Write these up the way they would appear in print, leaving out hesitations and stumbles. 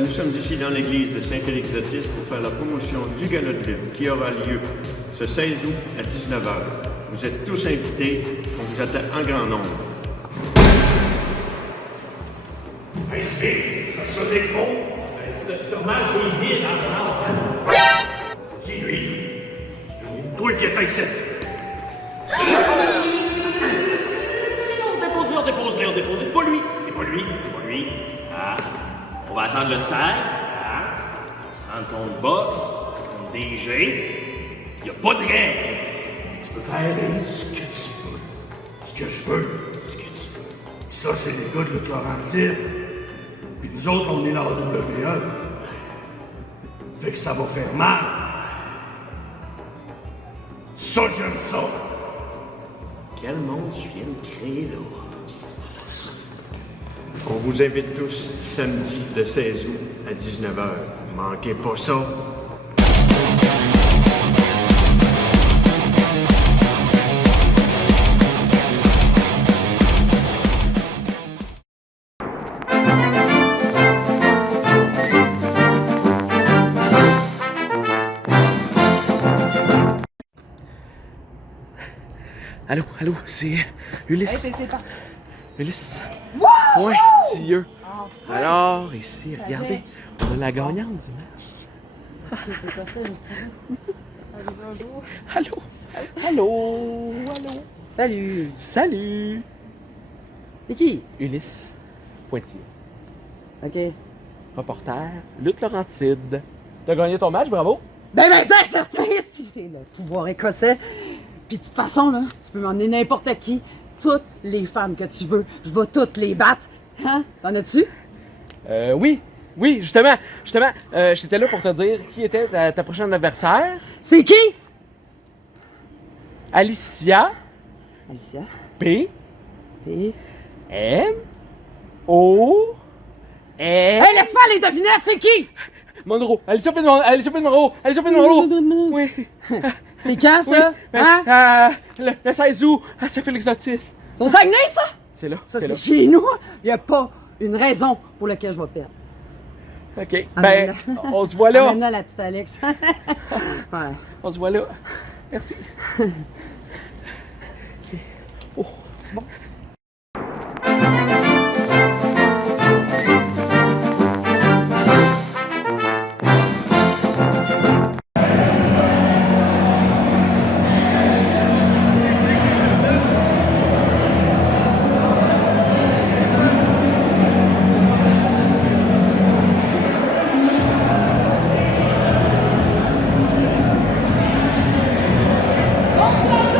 Nous sommes ici dans l'église de Saint-Félix-Otis pour faire la promotion du gala de lutte qui aura lieu ce 16 août à 19 h. Vous êtes tous invités, on vous attend en grand nombre. Hey, ça sonnait gros. C'est normal, c'est vide, hein? Qui, lui? Toi, viens ici. Déposez. C'est pas lui. C'est pas lui. Ah, on va attendre le 16. Ah, on se rend compte box, contre DG. Il n'y a pas de règle. Tu peux faire ce que tu veux. Ce que je veux. Ce que tu veux. Pis ça, c'est les gars de Laurentide. Puis nous autres, on est la AWE. Fait que ça va faire mal. Ça, j'aime ça. Quel monde je viens de créer, là? On vous invite tous samedi le 16 août à 19 h. Manquez pas ça. Allô, c'est Ulysse. Hey, t'es parti. Ulysse. Wow! Pointilleux. Alors, ici, regardez, on a la gagnante du match. Allô. Salut. Salut. C'est qui? Ulysse Pointilleux. OK. Reporter, lutte Laurentide. T'as gagné ton match, bravo. Ben, c'est certain, si c'est le pouvoir écossais. Puis de toute façon, là, tu peux m'emmener n'importe qui. Toutes les femmes que tu veux, je vais toutes les battre. Hein? T'en as-tu? Oui, justement, j'étais là pour te dire qui était ta prochaine adversaire. C'est qui? Alicia Alicia. P. Et... M. O. Hey, laisse faire les devinettes, c'est qui? Monroe. Alicia P. Monroe. Oui. C'est quand, ça? Oui. Hein? Le 16 août à Saint-Félix-Otis. C'est au Saguenay, ça? C'est là. Ça, c'est chez nous. Il n'y a pas une raison pour laquelle je vais perdre. OK. Ben, on se voit là. Amène-la, la petite Alex. Ouais. On se voit là. Merci. Oh, c'est bon. Bonsoir tout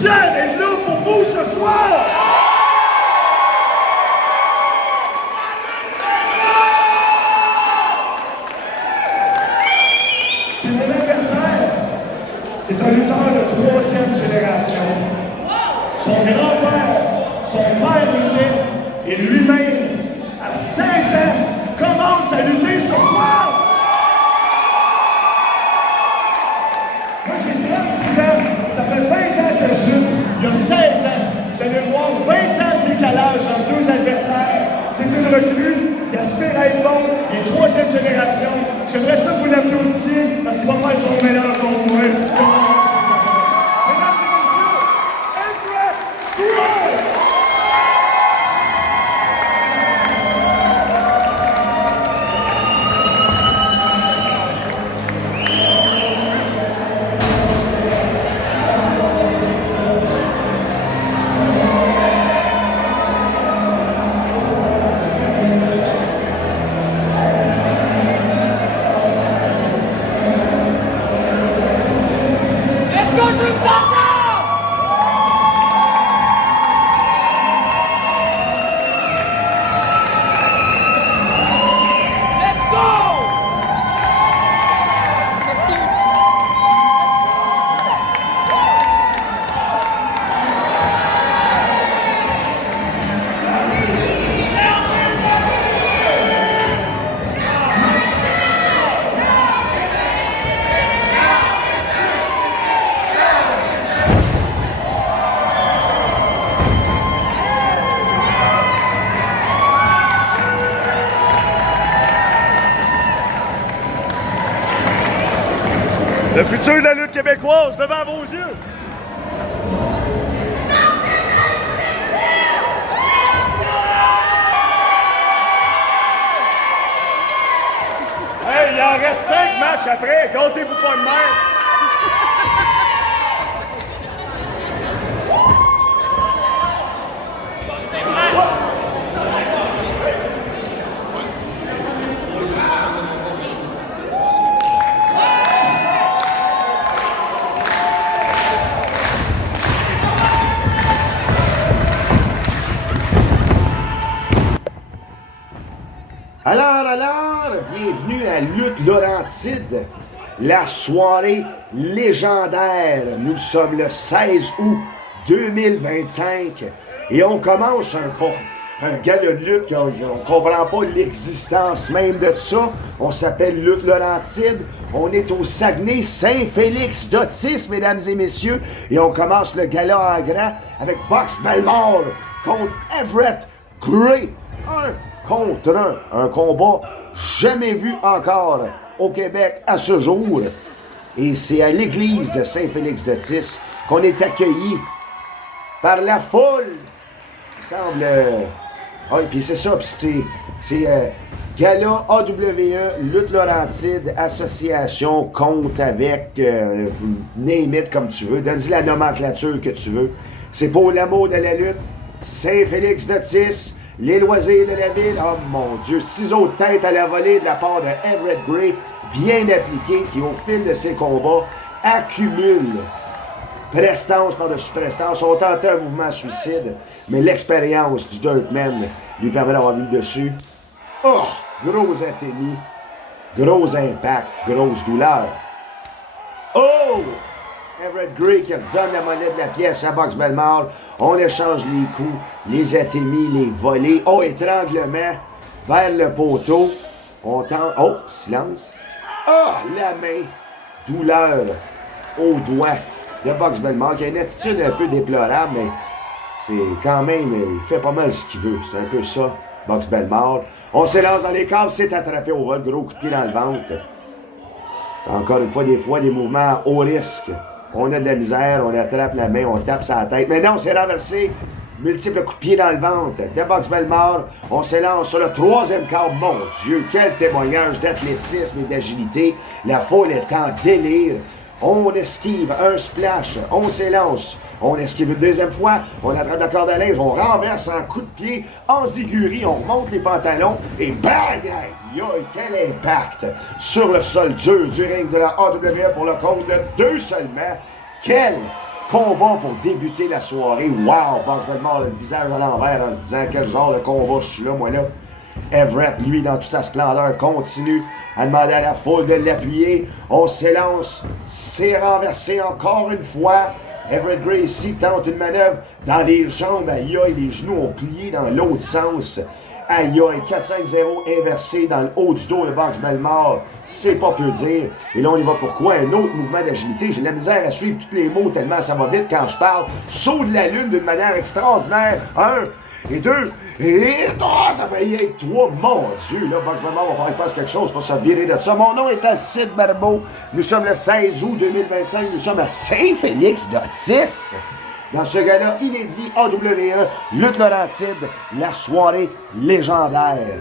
fier d'être là pour vous ce soir! Puis mon adversaire, c'est un lutteur de 3e génération. Son grand-père, son père luttait, et lui-même, à 16 ans, commence à lutter ce soir! Moi, j'ai 36 ans, ça fait 20 ans que je lutte. Il y a 16 ans, vous allez voir 20 ans de décalage entre deux adversaires. C'est une recrue, il aspire à être bon, il est 3e génération. J'aimerais ça que vous l'applaudissiez parce qu'il va faire son mélange contre moi. Mesdames et messieurs, Everett Gray! Let's go, je vous attends! Let's go! Le futur de la lutte québécoise devant vos yeux! Hey, il en reste 5 matchs après, comptez-vous pas de même! Alors, bienvenue à Lutte Laurentide, la soirée légendaire. Nous sommes le 16 août 2025 et on commence un gala de lutte qu'on ne comprend pas l'existence même de ça. On s'appelle Lutte Laurentide. On est au Saguenay Saint-Félix d'Otis, mesdames et messieurs, et on commence le gala en grand avec Box Bellemare contre Everett Gray. Contre un combat jamais vu encore au Québec à ce jour. Et c'est à l'église de Saint-Félix-d'Otis qu'on est accueilli par la foule. Il semble... Ah, et puis c'est ça, puis c'est Gala AWE, Lutte Laurentide, association, compte avec, name it comme tu veux, donne-y la nomenclature que tu veux. C'est pour l'amour de la lutte, Saint-Félix-d'Otis, les loisirs de la ville, oh mon Dieu, 6 autres têtes à la volée de la part de Everett Gray, bien appliqué, qui au fil de ses combats accumule prestance par-dessus prestance. On tentait un mouvement suicide, mais l'expérience du Dirtman lui permet d'avoir vu le dessus. Oh, gros athémie, gros impact, grosse douleur. Oh! Everett Gray qui redonne la monnaie de la pièce à Box Bellemare. On échange les coups, les athémies, les volées. Oh, étranglement vers le poteau. On tente... Oh, silence. Oh, la main. Douleur au doigt de Box Bellemare qui a une attitude un peu déplorable, mais c'est quand même... Il fait pas mal ce qu'il veut. C'est un peu ça, Box Bellemare. On s'élance dans les câbles, c'est attrapé au vol. Gros coup de pied dans le ventre. Encore une fois, des mouvements haut risque. On a de la misère, on attrape la main, on tape sa tête. Mais non, c'est renversé. Multiples coups de pied dans le ventre. De Box Bellemare, on s'élance sur le 3e quart. Mon Dieu, quel témoignage d'athlétisme et d'agilité. La foule est en délire. On esquive un splash, on s'élance. On esquive une deuxième fois, on attrape la corde à linge, on renverse en coup de pied, en zigurie, on remonte les pantalons et bang! Aïe, quel impact sur le sol dur du ring de la AWE pour le compte de 2 seulement. Quel combat pour débuter la soirée. Wow! Box Belmore, le visage à l'envers en se disant quel genre de combat je suis là, moi là. Everett, lui, dans toute sa splendeur, continue à demander à la foule de l'appuyer. On s'élance, c'est renversé encore une fois. Everett Gracie tente une manœuvre dans les jambes. Aïe aïe, les genoux ont plié dans l'autre sens. Aïe aïe, 4-5-0 inversé dans le haut du dos de Box Belmore. C'est pas peu dire. Et là, on y va pourquoi? Un autre mouvement d'agilité. J'ai de la misère à suivre tous les mots tellement ça va vite quand je parle. Saut de la lune d'une manière extraordinaire. 1 et 2 et... Oh, ça va y être 3. Mon Dieu, là, Box Belmore va falloir qu'il fasse quelque chose pour se virer de ça. Mon nom est Alcide Barbeau. Nous sommes le 16 août 2025. Nous sommes à Saint-Félix-d'Otis. Dans ce gala inédit AWE, Lutte Laurentide, la soirée légendaire.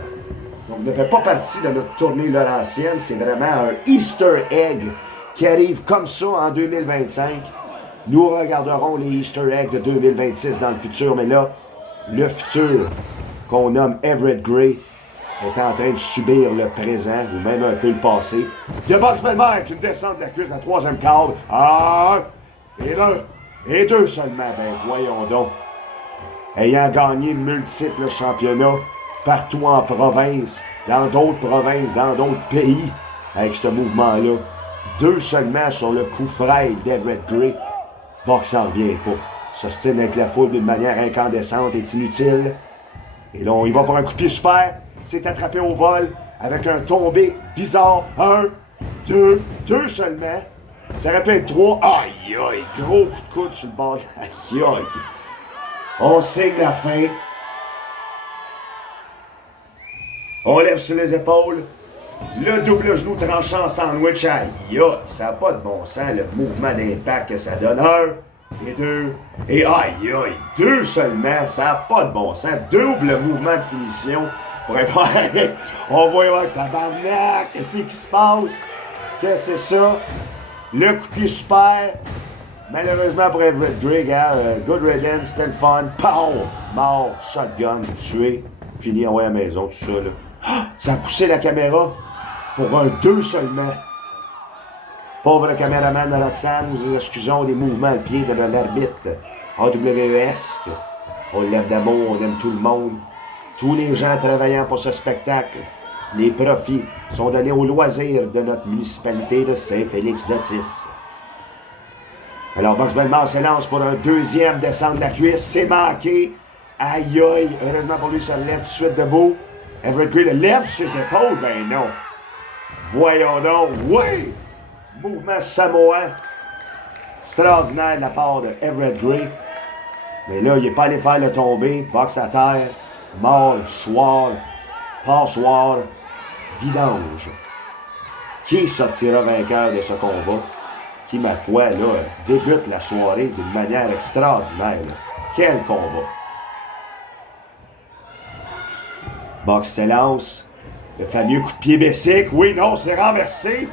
Donc, ne fait pas partie de notre tournée laurentienne, c'est vraiment un Easter egg qui arrive comme ça en 2025. Nous regarderons les Easter eggs de 2026 dans le futur, mais là, le futur, qu'on nomme Everett Gray, est en train de subir le présent, ou même un peu le passé. De Box Belmore avec une descente de la cuisse de la troisième corde. 1 et 2. Et 2 seulement, ben voyons donc. Ayant gagné multiples championnats partout en province, dans d'autres provinces, dans d'autres pays, avec ce mouvement-là, 2 seulement sur le coup frêle d'Everett Gray. Box s'en revient pas. S'ostine avec la foule d'une manière incandescente est inutile. Et là, on y va pour un coup de pied super. C'est attrapé au vol avec un tombé bizarre. 1, 2 seulement. Ça aurait pu être 3. Aïe, aïe, gros coup de coude sur le bord. Aïe, aïe. On signe la fin. On lève sur les épaules. Le double genou tranchant en sandwich. Aïe, aïe, ça n'a pas de bon sens, le mouvement d'impact que ça donne. 1 et 2. Et aïe, aïe, 2 seulement. Ça n'a pas de bon sens. Double mouvement de finition. Pour être... On va y voir tabarnak. Qu'est-ce qui se passe? Qu'est-ce que c'est ça? Le coup de pied super. Malheureusement pour Everett Gray, good riddance, c'était le fun. Pow! Mort, shotgun, tué. Fini, envoyé à la maison, tout ça, là. Ah, ça a poussé la caméra pour un 2 seulement. Pauvre caméraman de Roxane, nous excusons des mouvements de pied de l'arbitre. AWES. On lève d'amour, on aime tout le monde. Tous les gens travaillant pour ce spectacle. Les profits sont donnés aux loisirs de notre municipalité de Saint-Félix-d'Otis. Alors, Box Belmore s'élance pour un deuxième descente de la cuisse. C'est manqué. Aïe aïe. Heureusement pour lui, ça le lève tout de suite debout. Everett Gray le lève sur ses épaules. Ben non. Voyons donc. Oui! Mouvement samoan. Extraordinaire de la part de Everett Gray. Mais là, il n'est pas allé faire le tomber. Box à terre. Mort, choir, passoire, vidange. Qui sortira vainqueur de ce combat? Qui, ma foi, là, débute la soirée d'une manière extraordinaire. Là. Quel combat! Box s'élance. Le fameux coup de pied bessic. Oui, non, c'est renversé.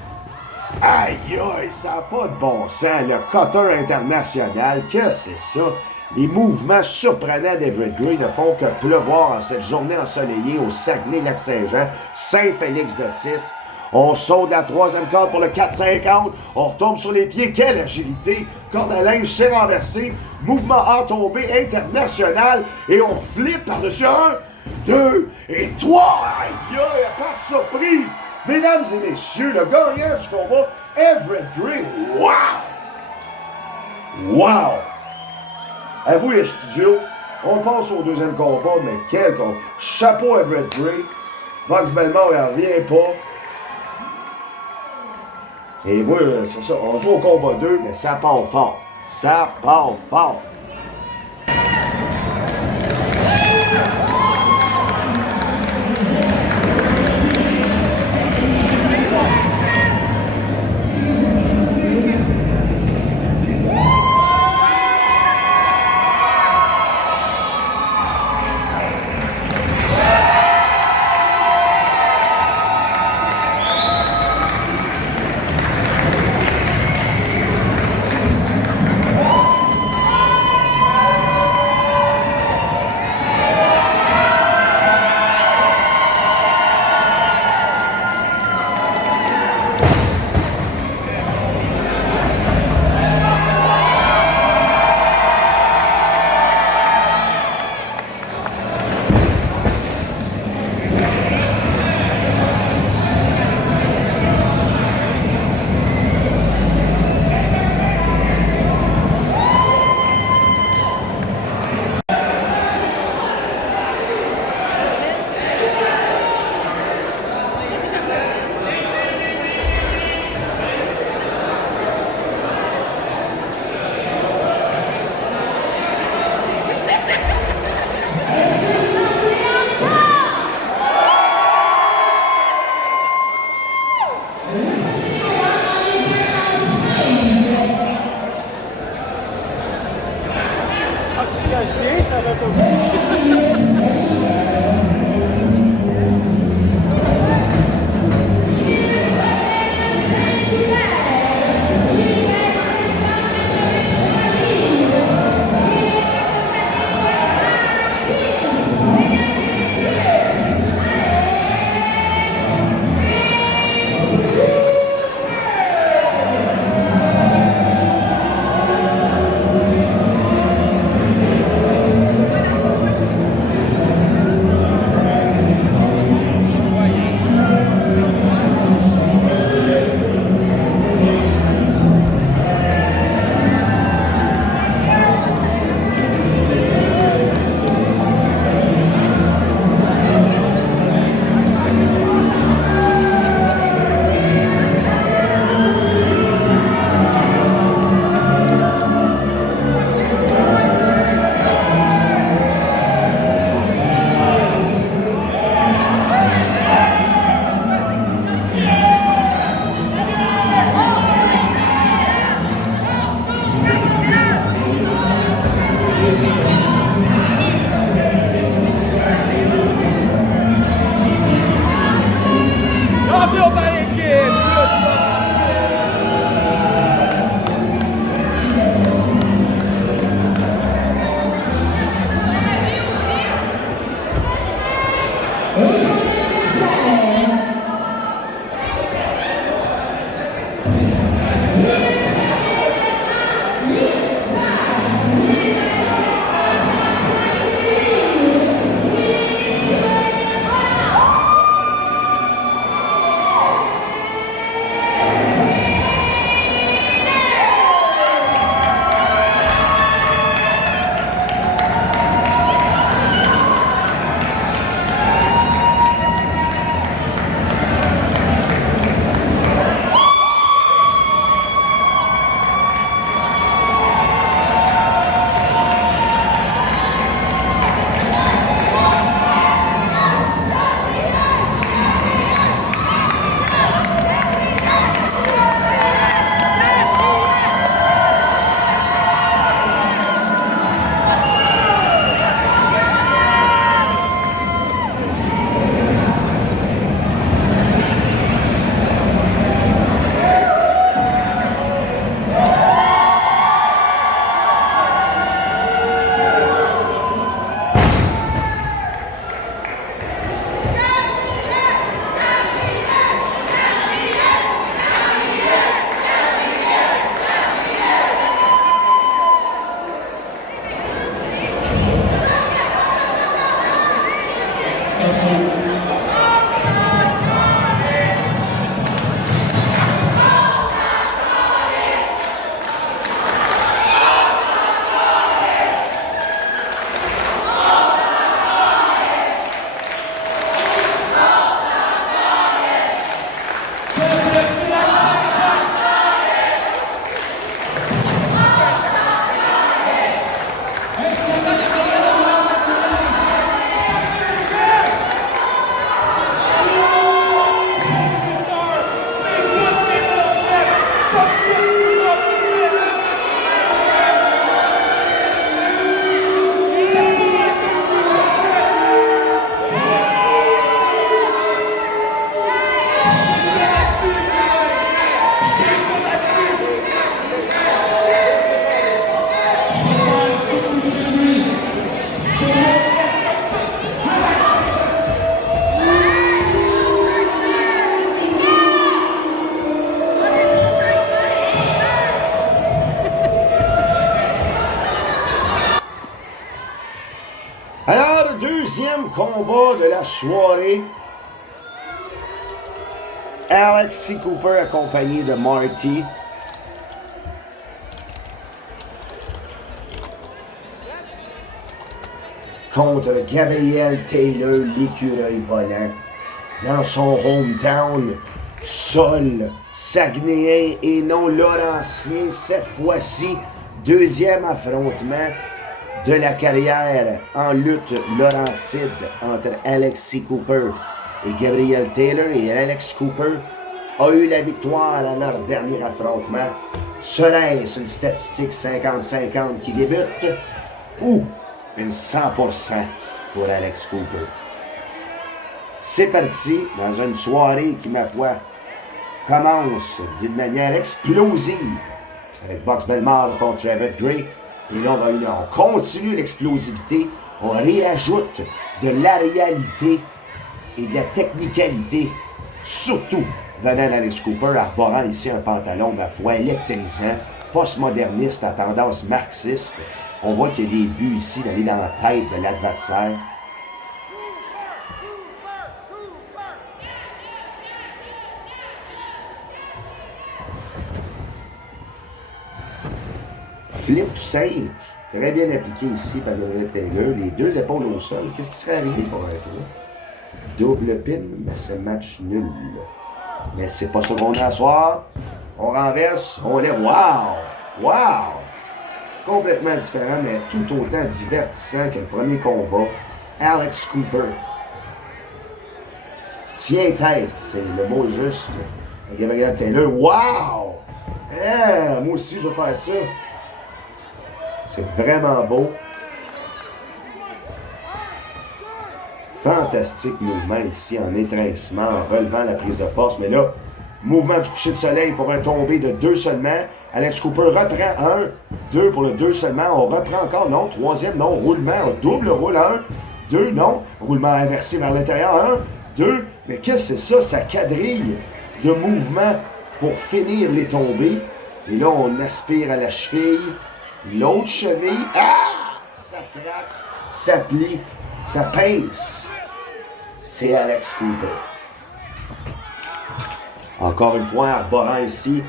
Aïe, aïe, ça n'a pas de bon sens. Le cutter international, qu'est-ce que c'est ça? Les mouvements surprenants d'Everett Gray ne font que pleuvoir en cette journée ensoleillée au Saguenay-Lac-Saint-Jean, Saint-Félix-d'Otis. On saute la troisième corde pour le 4,50. On retombe sur les pieds. Quelle agilité! Corde à linge, c'est renversé. Mouvement entombé international. Et on flippe par-dessus 1, 2 et 3. Aïe, aïe, par surprise. Mesdames et messieurs, le gagnant du combat, Everett Gray. Wow! Wow! À vous les studios, on passe au deuxième combat, mais quel combat! Chapeau Everett Gray. Box Belmore, il revient pas. Et moi, c'est ça, on joue au combat 2, mais ça part fort. Ça part fort. deuxième combat de la soirée. Alex C. Cooper accompagné de Marty. Contre Gabriel Taylor, l'écureuil volant. Dans son hometown, Sol, Saguenéen et non Laurentien. Cette fois-ci, deuxième affrontement de la carrière en lutte laurentide entre Alex C. Cooper et Gabriel Taylor. Et Alex Cooper a eu la victoire à leur dernier affrontement. Serait-ce une statistique 50-50 qui débute ou une 100% pour Alex Cooper? C'est parti dans une soirée qui, ma foi, commence d'une manière explosive avec Box Belmar contre Everett Gray. Et là, on continue l'explosivité, on réajoute de la réalité et de la technicalité, surtout venant d'Alex Cooper, arborant ici un pantalon, ma foi, électrisant, postmoderniste à tendance marxiste. On voit qu'il y a des buts ici d'aller dans la tête de l'adversaire. Flip to save. Très bien appliqué ici par Gabriel Taylor. Les deux épaules au sol. Qu'est-ce qui serait arrivé pour être là? Double pin, mais c'est match nul. Mais c'est pas ça qu'on a à soir. On renverse, on lève. Wow! Wow! Complètement différent, mais tout autant divertissant que le premier combat. Alex Cooper tient tête, c'est le mot juste. Gabriel Taylor, wow! Ah, moi aussi, je vais faire ça. C'est vraiment beau. Fantastique mouvement ici en étrincement, en relevant la prise de force. Mais là, mouvement du coucher de soleil pour un tombé de 2 seulement. Alex Cooper reprend 1, 2 pour le 2 seulement. On reprend encore, non. Troisième, non. Roulement, double roule 1, 2, non. Roulement inversé vers l'intérieur, 1, 2. Mais qu'est-ce que c'est ça? Ça quadrille de mouvement pour finir les tombées. Et là, on aspire à la cheville. L'autre cheville, ah! Ça craque, ça plie, ça pince. C'est Alex Cooper. Encore une fois, arborant ici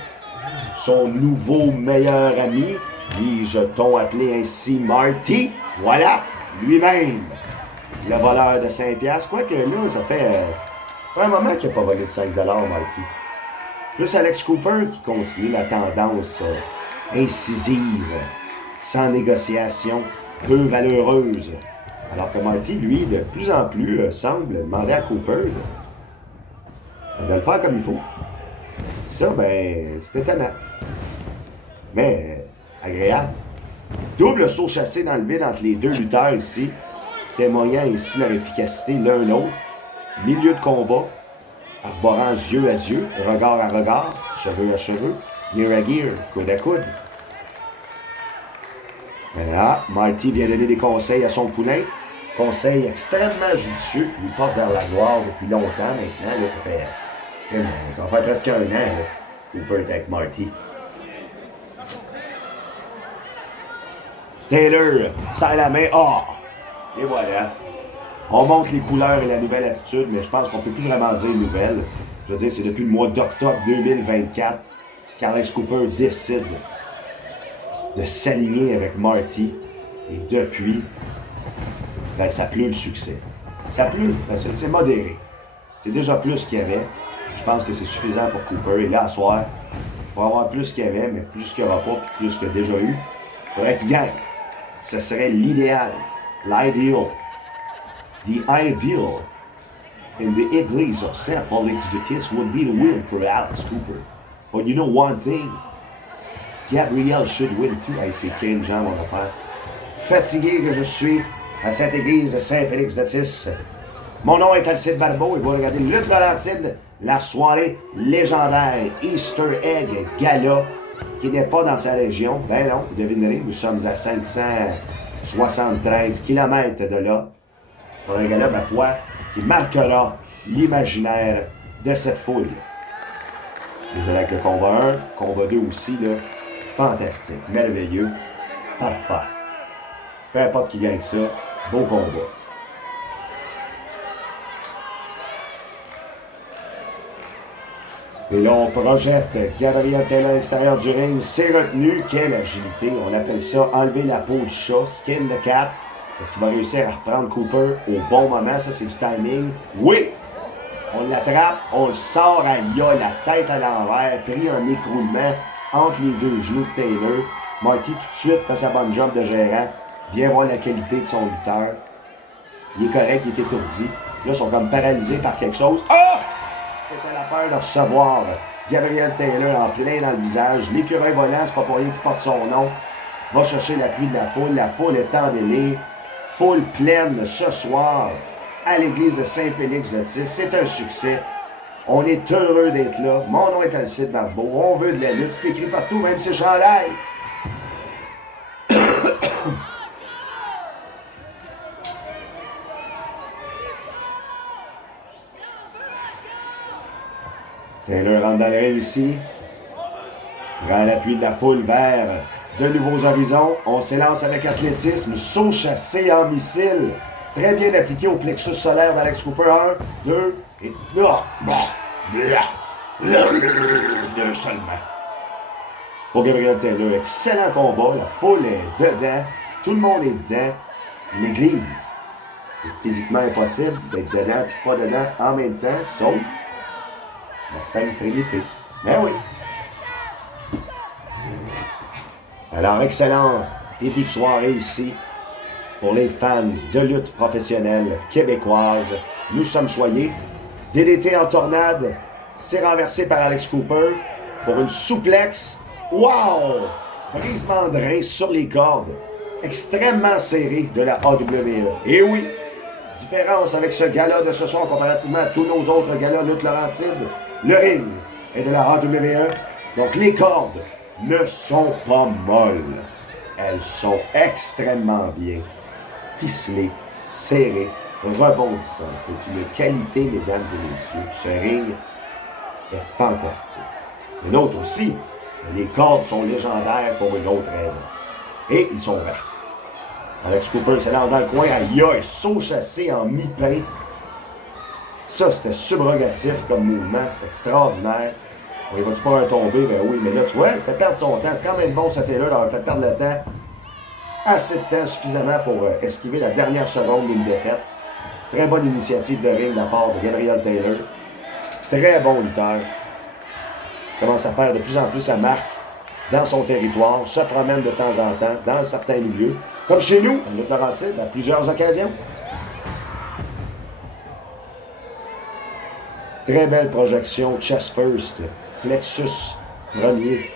son nouveau meilleur ami, les jetons appelés ainsi Marty. Voilà, lui-même, le voleur de 5$. Quoique là, ça fait un moment qu'il n'a pas volé de 5$, Marty. Plus Alex Cooper qui continue la tendance incisive, sans négociation, peu valeureuse. Alors que Marty, lui, de plus en plus, semble demander à Cooper de le faire comme il faut. Ça, ben, c'est étonnant. Mais agréable. Double saut chassé dans le vide entre les deux lutteurs ici, témoignant ici leur efficacité l'un l'autre. Milieu de combat, arborant yeux à yeux, regard à regard, cheveux à cheveux, gear à gear, coude à coude. Voilà, Marty vient donner des conseils à son poulain. Conseils extrêmement judicieux qui lui portent vers la gloire depuis longtemps maintenant. Là, ça va faire presque 1 an, là, Cooper est avec Marty. Taylor serre la main. Oh! Et voilà. On montre les couleurs et la nouvelle attitude, mais je pense qu'on peut plus vraiment dire nouvelle. Je veux dire, c'est depuis le mois d'octobre 2024 qu'Alex Cooper décide de s'aligner avec Marty. Et depuis, ben, ça pleut le succès. Ça pleut, ben, c'est modéré. C'est déjà plus qu'il y avait. Je pense que c'est suffisant pour Cooper. Et là, à soir, pour avoir plus qu'il y avait, mais plus qu'il n'y aura pas, plus qu'il y a déjà eu, il faudrait qu'il gagne. Ce serait l'idéal. L'ideal. The ideal in the Église of Saint-Félix-de-Tis would be to win for Alex Cooper. But you know one thing? Gabriel should win too. Hey, c'est King Jean, mon affaire. Fatigué que je suis à cette église de Saint-Félix-de-Tis. Mon nom est Alcide Barbeau et vous regardez Lutte Laurentide, la soirée légendaire Easter Egg Gala qui n'est pas dans sa région. Ben non, vous devinerez, nous sommes à 573 km de là. Pour un gala, ma foi, qui marquera l'imaginaire de cette foule. Déjà avec le combat 1, combat 2 aussi, là, fantastique, merveilleux, parfait. Peu importe qui gagne ça, beau combat. Et là, on projette Gabriel Taylor à l'extérieur du ring. C'est retenu. Quelle agilité. On appelle ça enlever la peau du chat, skin the cat. Est-ce qu'il va réussir à reprendre Cooper au bon moment? Ça, c'est du timing. Oui! On l'attrape, on le sort à Ya, la tête à l'envers, pris un écroulement entre les deux genoux de Taylor. Marty, tout de suite, fait sa bonne job de gérant. Vient voir la qualité de son lutteur. Il est correct, il est étourdi. Là, ils sont comme paralysés par quelque chose. Ah! C'était la peur de recevoir Gabriel Taylor en plein dans le visage. L'écureuil volant, c'est pas pour rien qu'il porte son nom. Va chercher l'appui de la foule. La foule est en délire. Foule pleine ce soir à l'église de Saint-Félix-Lottis. C'est un succès. On est heureux d'être là. Mon nom est Alcide Barbeau. On veut de la lutte. C'est écrit partout, même si j'en l'aille. Taylor rentre dans le ring ici. Prend l'appui de la foule vers de nouveaux horizons. On s'élance avec athlétisme. Saut chassé en missile. Très bien appliqué au plexus solaire d'Alex Cooper. 1, 2, et... Deux seulement. Pour Gabriel Taylor, excellent combat. La foule est dedans. Tout le monde est dedans. L'église, c'est physiquement impossible d'être dedans et pas dedans en même temps, sauf la Sainte Trinité. Mais oui. Alors, excellent début de soirée ici pour les fans de lutte professionnelle québécoise. Nous sommes choyés. DDT en tornade, c'est renversé par Alex Cooper pour une souplexe. Wow! Brisement de rein sur les cordes. Extrêmement serré de la AWE. Et oui, différence avec ce gala de ce soir comparativement à tous nos autres galas lutte Laurentide. Le ring est de la AWE. Donc les cordes ne sont pas molles. Elles sont extrêmement bien ficelées, serrées, rebondissantes. C'est une qualité, mesdames et messieurs. Ce ring est fantastique. Mais l'autre aussi, les cordes sont légendaires pour une autre raison. Et ils sont vertes. Alex Cooper se lance dans le coin. Aïe, aïe, saut chassé en mi-pain. Ça, c'était subrogatif comme mouvement. C'était extraordinaire. Il va-tu pas un tomber? Ben oui, mais là, tu vois, il fait perdre son temps. C'est quand même bon, ce Taylor, d'avoir fait perdre le temps. Assez de temps suffisamment pour esquiver la dernière seconde d'une défaite. Très bonne initiative de ring de la part de Gabriel Taylor. Très bon lutteur. Commence à faire de plus en plus sa marque dans son territoire, se promène de temps en temps dans certains milieux, comme chez nous, à lutte Laurentide, à plusieurs occasions. Très belle projection, chest first, plexus premier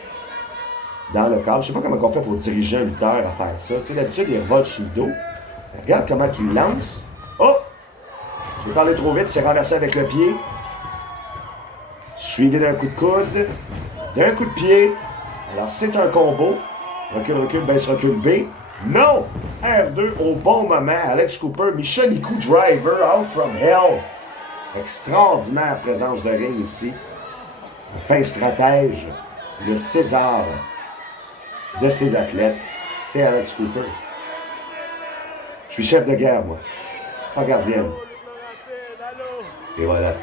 dans le cadre. Je sais pas comment on fait pour diriger un lutteur à faire ça. Tu sais, d'habitude, il revole sur le dos. Mais regarde comment il lance. Oh! J'ai parlé trop vite, c'est renversé avec le pied. Suivi d'un coup de coude, d'un coup de pied. Alors, c'est un combo. Recule, recule, baisse, recule B. Non! R2 au bon moment. Alex Cooper, Micheliku Driver, out from hell. Extraordinaire présence de ring ici. Un fin stratège, le César de ses athlètes, c'est Alex Cooper. Je suis chef de guerre, moi. Pas gardienne. Et voilà.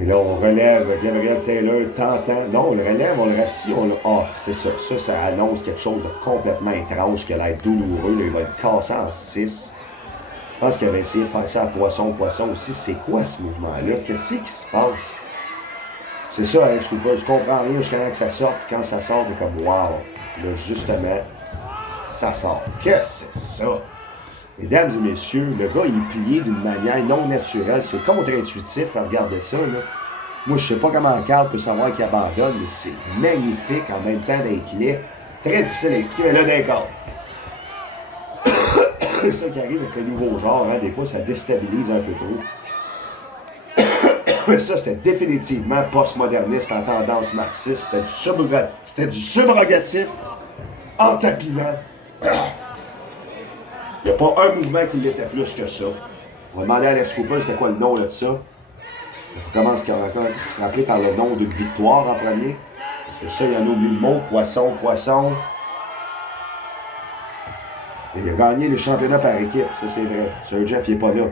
Et là, on relève Gabriel Taylor tentant. Non, on le relève, on le rassit, on le... Ah, c'est ça. Ça annonce quelque chose de complètement étrange qui a l'air douloureux. Là, il va être cassé en 6. Je pense qu'il avait essayé de faire ça à Poisson aussi. C'est quoi ce mouvement-là? Qu'est-ce qui se passe? C'est ça, Alex Cooper. Je comprends rien jusqu'à temps que ça sorte. Quand ça sort, t'es comme wow. Là, justement, ça sort. Qu'est-ce que c'est ça? Mesdames et messieurs, le gars, il est plié d'une manière non naturelle. C'est contre-intuitif à regarder ça, là. Moi, je sais pas comment Carl peut savoir qu'il abandonne, mais c'est magnifique en même temps d'être laid. Très difficile à expliquer, mais là, d'accord. C'est ça qui arrive avec le nouveau genre, hein. Des fois, ça déstabilise un peu trop. Mais ça, c'était définitivement postmoderniste en tendance marxiste. C'était du subrogatif en tapinant. Il n'y a pas un mouvement qui l'était plus que ça. On va demander à Alex Cooper c'était quoi le nom là, de ça. Il faut commencer qu'est-ce qui se rappelait par le nom d'une victoire en premier. Parce que ça, il y en a oublié le mot. Poisson. Et il a gagné le championnat par équipe, ça c'est vrai. Sir Jeff, il n'est pas là.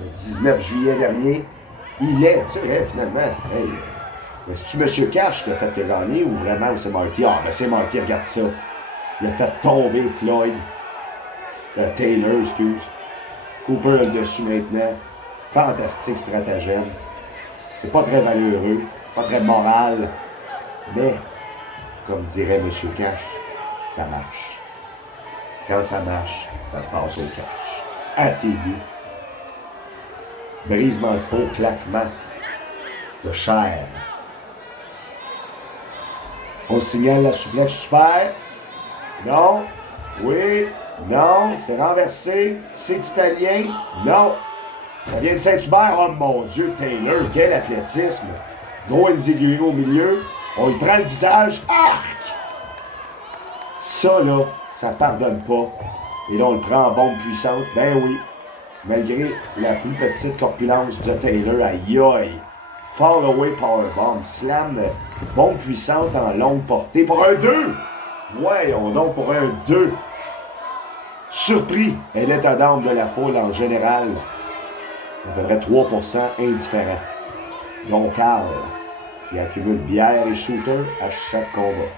Le 19 juillet dernier, Il est, c'est vrai, finalement. Hey. Mais c'est-tu M. Cash qui a fait qu'il a gagné ou vraiment c'est Marty? Ah, ben c'est Marty, regarde ça. Il a fait tomber Floyd. Taylor, excuse. Cooper a le dessus maintenant. Fantastique stratagème. C'est pas très valeureux. C'est pas très moral. Mais, comme dirait M. Cash, ça marche. Quand ça marche, ça passe au cash. À TV. Brisement de peau, claquement de chair. On signale la souplex super. Non. Oui. Non. C'est renversé. C'est italien. Non. Ça vient de Saint-Hubert. Oh mon Dieu, Taylor. Quel athlétisme. Gros Enziguri au milieu. On lui prend le visage. Arc! Ça, là, ça pardonne pas. Et là, on le prend en bombe puissante. Ben oui. Malgré la plus petite corpulence de Taylor, aïe aïe. Fall away powerbomb. Slam. Bombe puissante en longue portée pour un 2. Voyons donc pour un 2. Surpris est l'état d'âme de la foule en général. À peu près 3% indifférent. Dont Carl, qui accumule bière et shooter à chaque combat.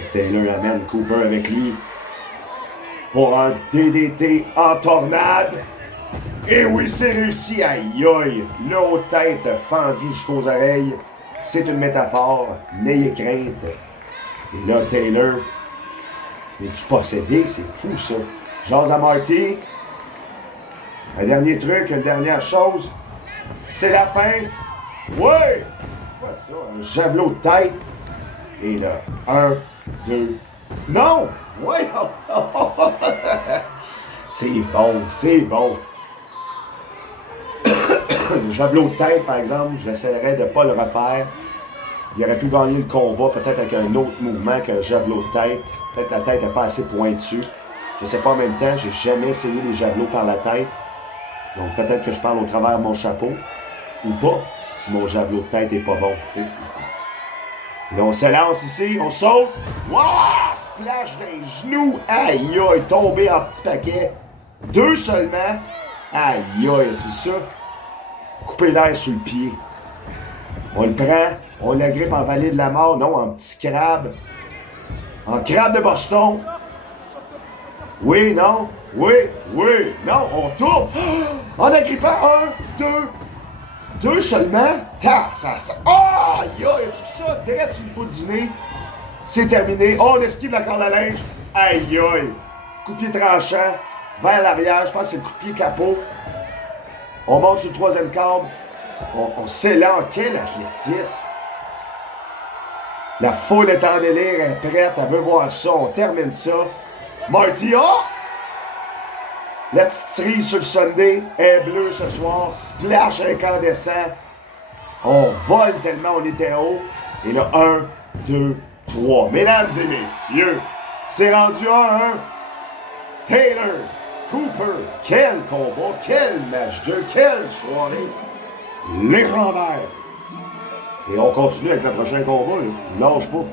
Et Taylor amène Cooper avec lui pour un DDT en tornade. Et oui, c'est réussi. Aïe aïe. Le haut de tête fendu jusqu'aux oreilles. C'est une métaphore. N'ayez crainte. Et là, Taylor, es-tu possédé? C'est fou, ça. Jase à Marty. Un dernier truc, une dernière chose. C'est la fin. Ouais! Quoi ça? Un javelot de tête. Et là, 1, 2. Non! Ouais! C'est bon, c'est bon. Le javelot de tête, par exemple, j'essaierais de ne pas le refaire. Il aurait pu gagner le combat, peut-être avec un autre mouvement qu'un javelot de tête. Peut-être la tête n'est pas assez pointue. Je sais pas en même temps, j'ai jamais essayé les javelots par la tête. Donc peut-être que je parle au travers de mon chapeau. Ou pas, si mon javelot de tête est pas bon. Tu sais, c'est ça. Là, on s'élance ici, on saute. Wouah! Splash des genoux. Aïe aïe, tombé en petits paquets. 2 seulement. Aïe aïe, as-tu vu ça? Couper l'air sur le pied. On le prend, on l'agrippe en vallée de la mort, non, en petit crabe. En crabe de Boston. Oui, non, oui, oui, non, on tourne. En agrippant 1, 2, 2 seulement. Ça. Ah, aïe, as-tu vu ça? Direct sur le bout du nez. C'est terminé. Oh, on esquive la corde à linge. Aïe, aïe. Coup de pied tranchant. Vers l'arrière, je pense que c'est le coup de pied capot. On monte sur le 3e câble. On s'élan. Quel athlétisme. La foule est en délire, elle est prête, elle veut voir ça. On termine ça. Marty, oh! La petite cerise sur le Sunday est bleue ce soir. Splash incandescent. On vole tellement on était haut. Et là, 1, 2, 3. Mesdames et messieurs, c'est rendu 1-1. Taylor, Cooper, quel combat, quel match de quelle soirée légendaire. Et on continue avec le prochain combat, là. Lâche pas.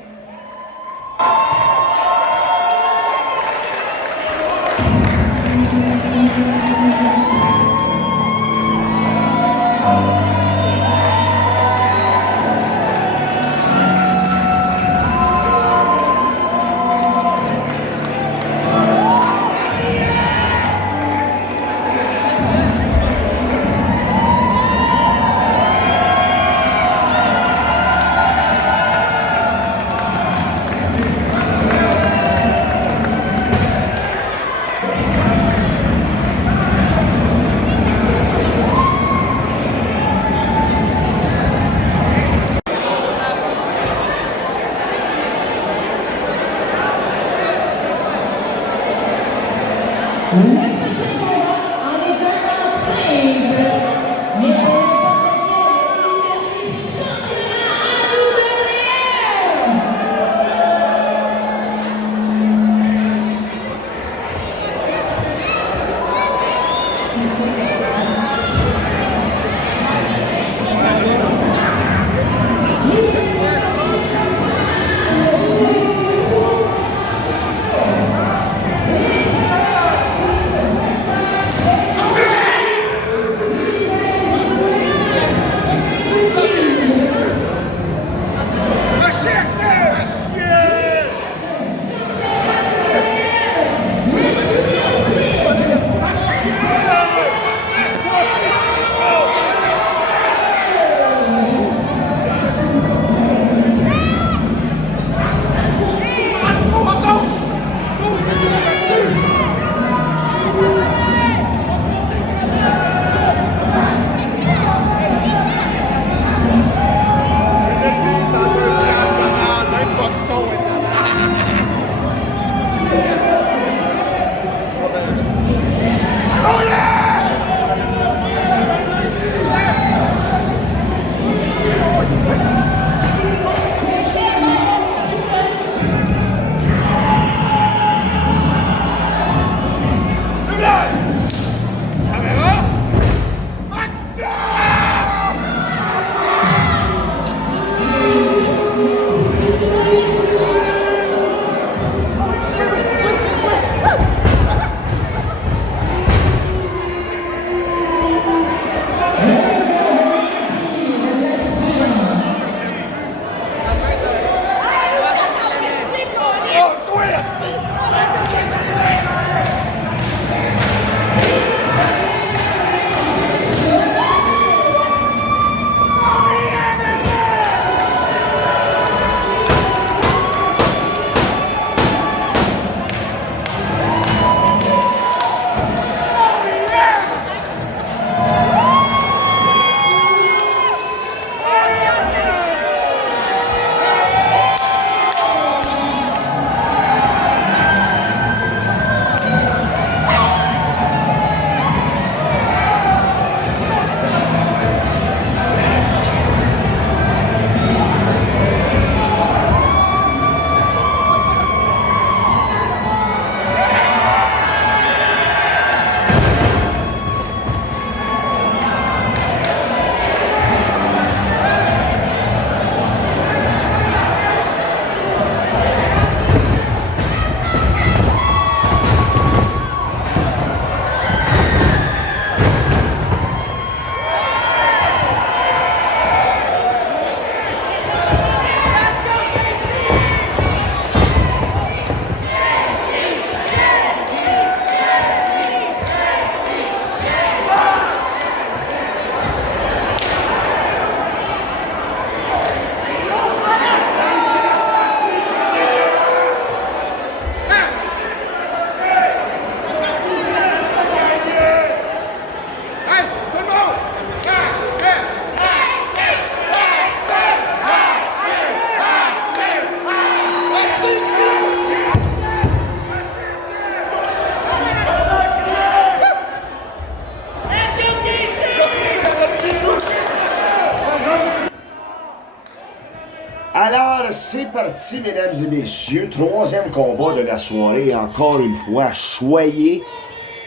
Alors, c'est parti, mesdames et messieurs. Troisième combat de la soirée. Encore une fois, choyé.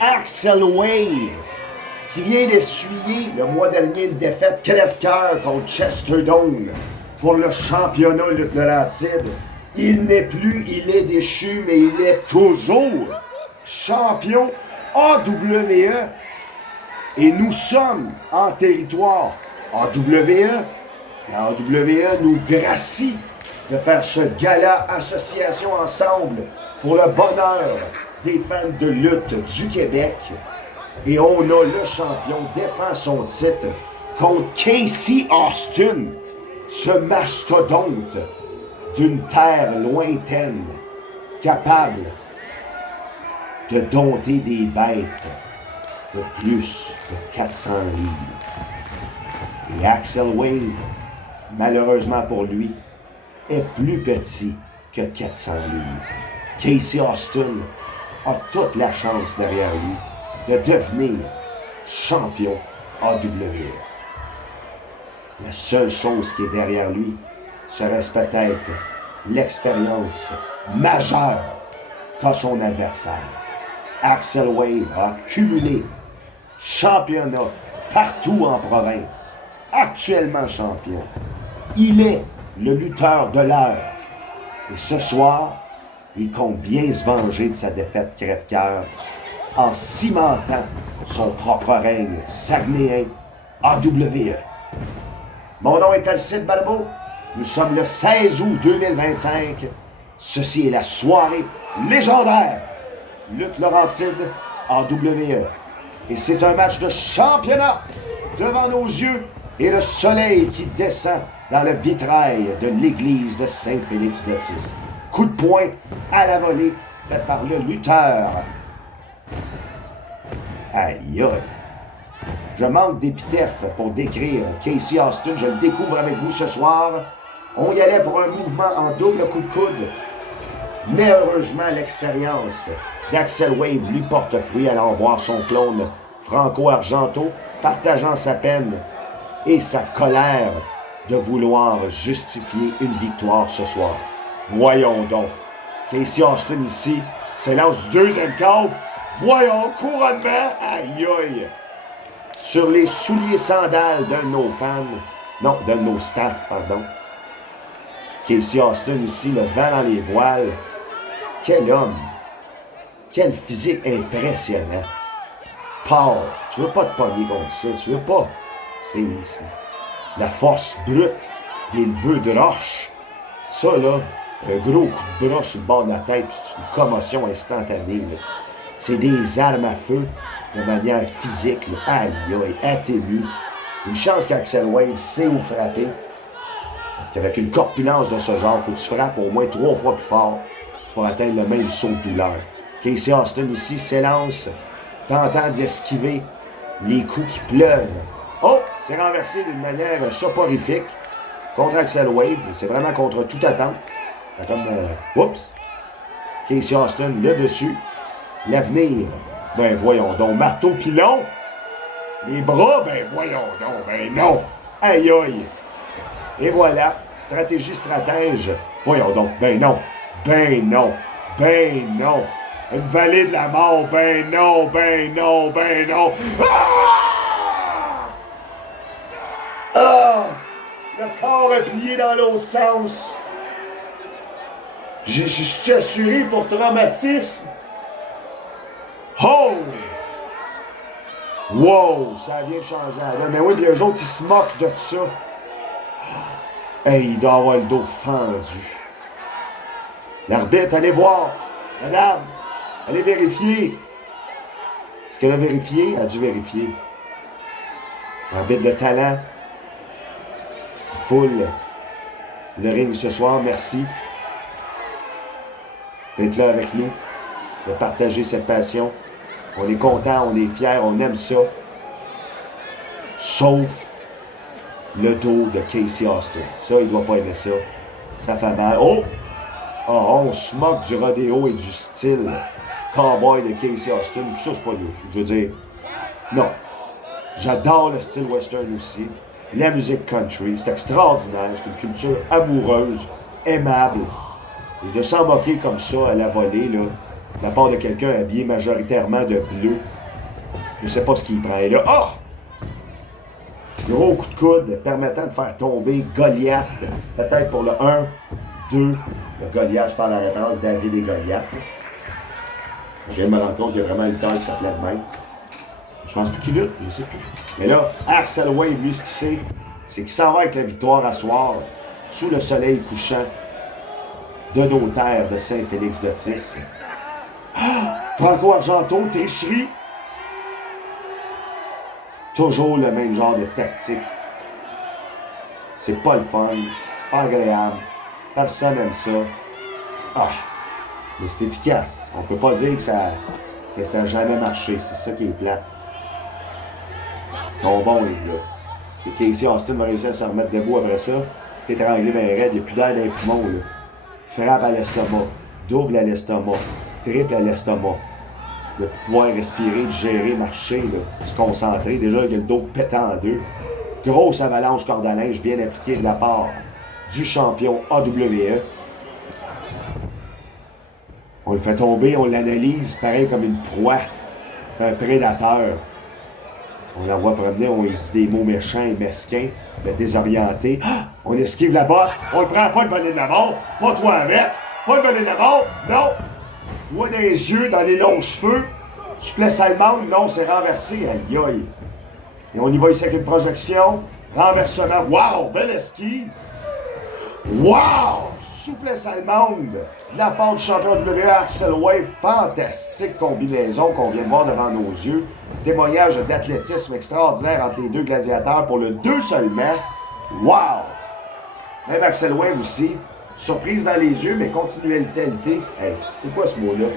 Axel Wave, qui vient d'essuyer le mois dernier une défaite crève-cœur contre Chester Doan pour le championnat lutte Laurentide. Il n'est plus, il est déchu, mais il est toujours champion AWE. Et nous sommes en territoire AWE. La AWE nous gracie de faire ce gala association ensemble pour le bonheur des fans de lutte du Québec. Et on a le champion défend son titre contre Casey Austin, ce mastodonte d'une terre lointaine, capable de dompter des bêtes de plus de 400 livres. Et Axel Wave, malheureusement pour lui, est plus petit que 400 livres. Casey Austin a toute la chance derrière lui de devenir champion AWE. La seule chose qui est derrière lui serait peut-être l'expérience majeure qu'a son adversaire. Axel Wave a cumulé championnat partout en province, actuellement champion. Il est le lutteur de l'heure. Et ce soir, il compte bien se venger de sa défaite crève-cœur en cimentant son propre règne saguenéen AWE. Mon nom est Alcide Barbeau. Nous sommes le 16 août 2025. Ceci est la soirée légendaire lutte Laurentide AWE. Et c'est un match de championnat devant nos yeux et le soleil qui descend dans le vitrail de l'église de Saint-Félix-d'Otis. Coup de poing à la volée fait par le lutteur. Aïe aïe. Je manque d'épithètes pour décrire Casey Austin. Je le découvre avec vous ce soir. On y allait pour un mouvement en double coup de coude. Mais heureusement, l'expérience d'Axel Wave lui porte fruit, allant voir son clone Franco Argento, partageant sa peine et sa colère de vouloir justifier une victoire ce soir. Voyons donc. Casey Austin ici s'élance du deuxième câble. Voyons, couronnement. Aïe aïe. Sur les souliers sandales d'un de nos fans. Non, d'un de nos staffs, pardon. Casey Austin ici, le vent dans les voiles. Quel homme. Quel physique impressionnant. Paul, tu veux pas te pogner contre ça. Tu veux pas. C'est la force brute des leveux de roche. Ça, là, un gros coup de bras sur le bord de la tête, c'est une commotion instantanée. Là. C'est des armes à feu de manière physique. Là. Aïe, aïe, atténue. Une chance qu'Axel Wave sait où frapper. Parce qu'avec une corpulence de ce genre, il faut que tu frappes au moins 3 fois plus fort pour atteindre le même saut de douleur. Casey Austin ici s'élance, tentant d'esquiver les coups qui pleuvent. Oh! C'est renversé d'une manière soporifique contre Axel Wave. C'est vraiment contre toute attente. C'est comme... oups! Casey Austin, là dessus. L'avenir. Ben voyons donc. Marteau pilon. Les bras, ben voyons donc. Ben non. Aïe aïe. Et voilà. Stratégie stratège. Voyons donc. Ben non. Ben non. Ben non. Une vallée de la mort. Ben non. Ben non. Ben non. Ah! Ah! Le corps est plié dans l'autre sens. Je suis assuré pour traumatisme. Oh! Wow! Ça vient de changer. Là. Mais oui, puis eux autres, ils se moquent de ça. Hey, il doit avoir le dos fendu. L'arbitre, allez voir. Madame, allez vérifier. Est-ce qu'elle a vérifié? Elle a dû vérifier. L'arbitre de talent. Foule le ring ce soir. Merci d'être là avec nous, de partager cette passion. On est content, on est fiers, on aime ça. Sauf le dos de Casey Austin. Ça, il doit pas aimer ça. Ça fait mal. Oh! Oh, on se moque du rodéo et du style cowboy de Casey Austin. Ça, c'est pas le. Je veux dire, non. J'adore le style western aussi. la musique country. C'est extraordinaire. C'est une culture amoureuse, aimable. Et de s'en moquer comme ça à la volée, là, de la part de quelqu'un habillé majoritairement de bleu, je sais pas ce qu'il prend. Et là, ah! Gros coup de coude permettant de faire tomber Goliath. Peut-être pour le 1, 2. Le Goliath, je parle à la référence David et Goliath. Je viens de me rendre compte qu'il y a vraiment une taille qui s'appelait de même. Je pense plus qu'il lutte, je sais plus. Mais là, Axel Wade, lui, ce qu'il sait, c'est qu'il s'en va avec la victoire à soir, sous le soleil couchant de nos terres de Saint-Félix-d'Otis. Ah! Franco Argento, tricherie. Toujours le même genre de tactique. C'est pas le fun, c'est pas agréable. Personne n'aime ça. Ah! Mais c'est efficace. On peut pas dire que ça n'a jamais marché. C'est ça qui est plat. Ils sont bons, les gars. Et Casey Austin va réussir à se remettre debout après ça. T'es étranglé bien raide, il n'y a plus d'air dans les poumons, là. Frappe à l'estomac, double à l'estomac, triple à l'estomac. De pouvoir respirer, de gérer, marcher, là, se concentrer. Déjà, il y a le dos pété en deux. Grosse avalanche corde à linge bien appliquée de la part du champion AWE. On le fait tomber, on l'analyse, pareil comme une proie. C'est un prédateur. On l'envoie promener, on lui dit des mots méchants et mesquins, mais désorientés. Ah! On esquive la botte, on le prend pas le bonnet de la mort, pas toi avec, pas le bonnet de la mort, non! Toi dans les yeux, dans les longs cheveux, souplesse allemande, non, c'est renversé, aïe aïe. Et on y va ici avec une projection, renversement, wow, belle esquive! Wow! Souplesse allemande de la part du champion WWE Axel Wade. Fantastique combinaison qu'on vient de voir devant nos yeux. Témoignage d'athlétisme extraordinaire entre les deux gladiateurs pour le 2 seulement. Wow! Même Axel Wade aussi. Surprise dans les yeux, mais continualité. Hey, c'est quoi ce mot-là?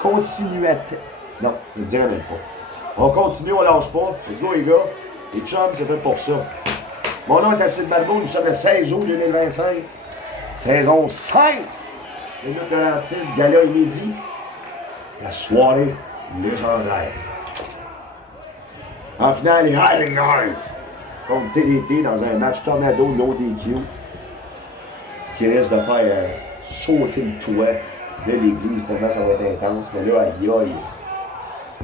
Continuité. Non, je ne dirais même pas. On continue, on lâche pas. Let's go les gars. Les chums, c'est fait pour ça. Mon nom est Acide Malbo, nous sommes le 16 août 2025. Saison 5! Minute de l'Antille, gala inédit. La soirée légendaire. En finale, les Highlanders contre TDT dans un match tornado no DQ. Ce qui risque de faire sauter le toit de l'église tellement ça va être intense. Mais là, aïe aïe.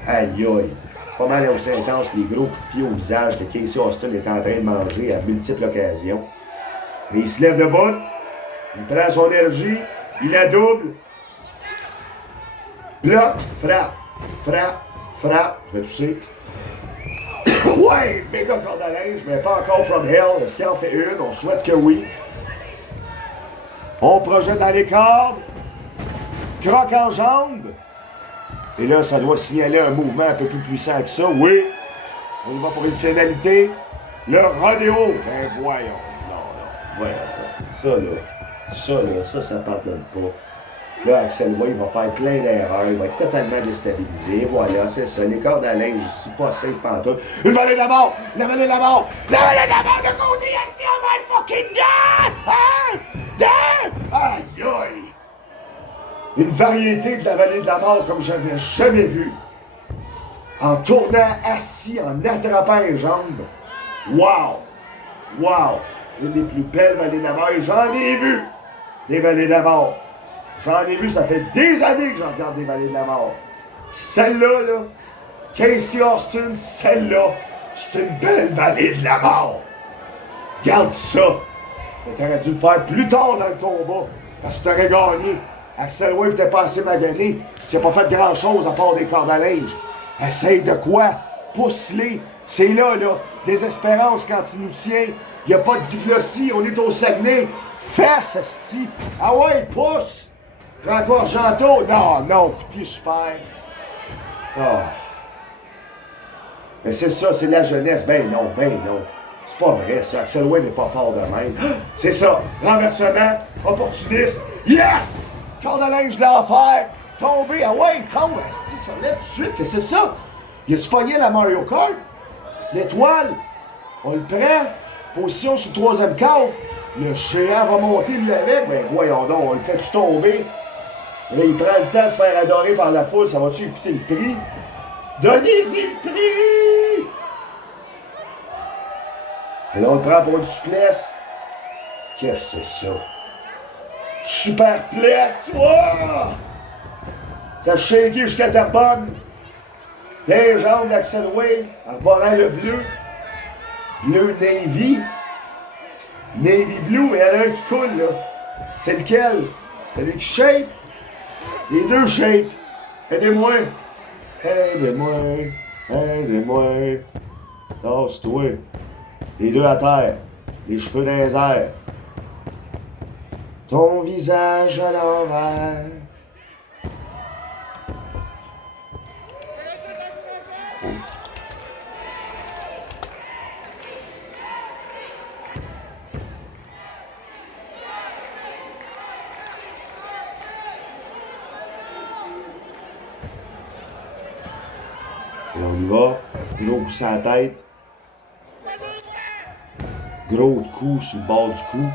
Aïe aïe. Pas mal aussi intense que les gros coups de pied au visage que Casey Austin est en train de manger à multiples occasions. Mais il se lève de bout. Il prend son énergie, il la double. Bloc, frappe. Je vais tousser. Ouais, méga corde à linge, mais pas encore from hell. Est-ce qu'il en fait une? On souhaite que oui. On projette dans les cordes. Croque en jambe. Et là, ça doit signaler un mouvement un peu plus puissant que ça. Oui. On y va pour une finalité. Le rodéo. Ben voyons. Non. Voyons pas. Ça pardonne pas. Là, Axel Wade va faire plein d'erreurs, il va être totalement déstabilisé. Voilà, c'est ça. Les cordes à linge ici, pas safe pantoute. Une vallée de la mort! La vallée de la mort! La vallée de la mort de côté ici, oh my fucking god! Aïe aïe! Une variété de la vallée de la mort comme j'avais jamais vu. En tournant assis, en attrapant les jambes. Wow! Une des plus belles vallées de la mort, et j'en ai vu des vallées de la mort. J'en ai vu, ça fait des années que j'en regarde des vallées de la mort. Celle-là, là, Casey Austin, celle-là, c'est une belle vallée de la mort. Garde ça. Mais t'aurais dû le faire plus tard dans le combat, parce que t'aurais gagné. Axel Wade n'était pas assez magané. Tu n'as pas fait grand-chose à part des cordes à linge. Essaye de quoi? Pousse-les. C'est là, désespérance quand il nous tient. Il n'y a pas de diglossie, on est au Saguenay. Fesse, esti. Ah ouais, pousse. Franco Argento. Non, coup de pied super. Ah. Mais c'est ça, c'est la jeunesse. Ben non. C'est pas vrai, ça. Axel Wade n'est pas fort de même. C'est ça. Renversement, opportuniste. Yes! Corde à linge de l'enfer. Tombé. Ah ouais, tombe. Esti, ça lève tout de suite. Qu'est-ce que c'est ça? Il a-tu pogné la Mario Kart? L'étoile. On le prend. Position sur le troisième quart. Le géant va monter lui avec. Ben voyons donc, on le fait-tu tomber? Là, il prend le temps de se faire adorer par la foule. Ça va-tu lui coûter le prix? Donnez-y le prix! Et là, on le prend pour une souplesse. Qu'est-ce que c'est ça? Super place! Wow! Ça shaké jusqu'à Terrebonne. Les jambes d'Axel Way, arborant le bleu. Bleu Navy. Navy Blue, et il y en a un qui coule, là. C'est lequel? Celui qui shake? Les deux shake. Aidez-moi. Aidez-moi. Aidez-moi. Tasse-toi. Les deux à terre. Les cheveux dans les airs. Ton visage à l'envers. Et on y va. Gros coup sur la tête. Gros coup sur le bord du cou.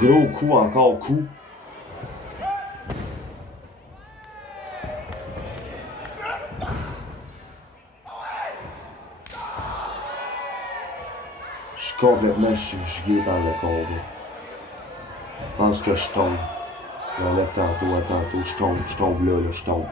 Gros coup, encore coup. Je suis complètement subjugué par le combat. Je pense que je tombe. Je l'enlève tantôt à tantôt. Je tombe là, je tombe.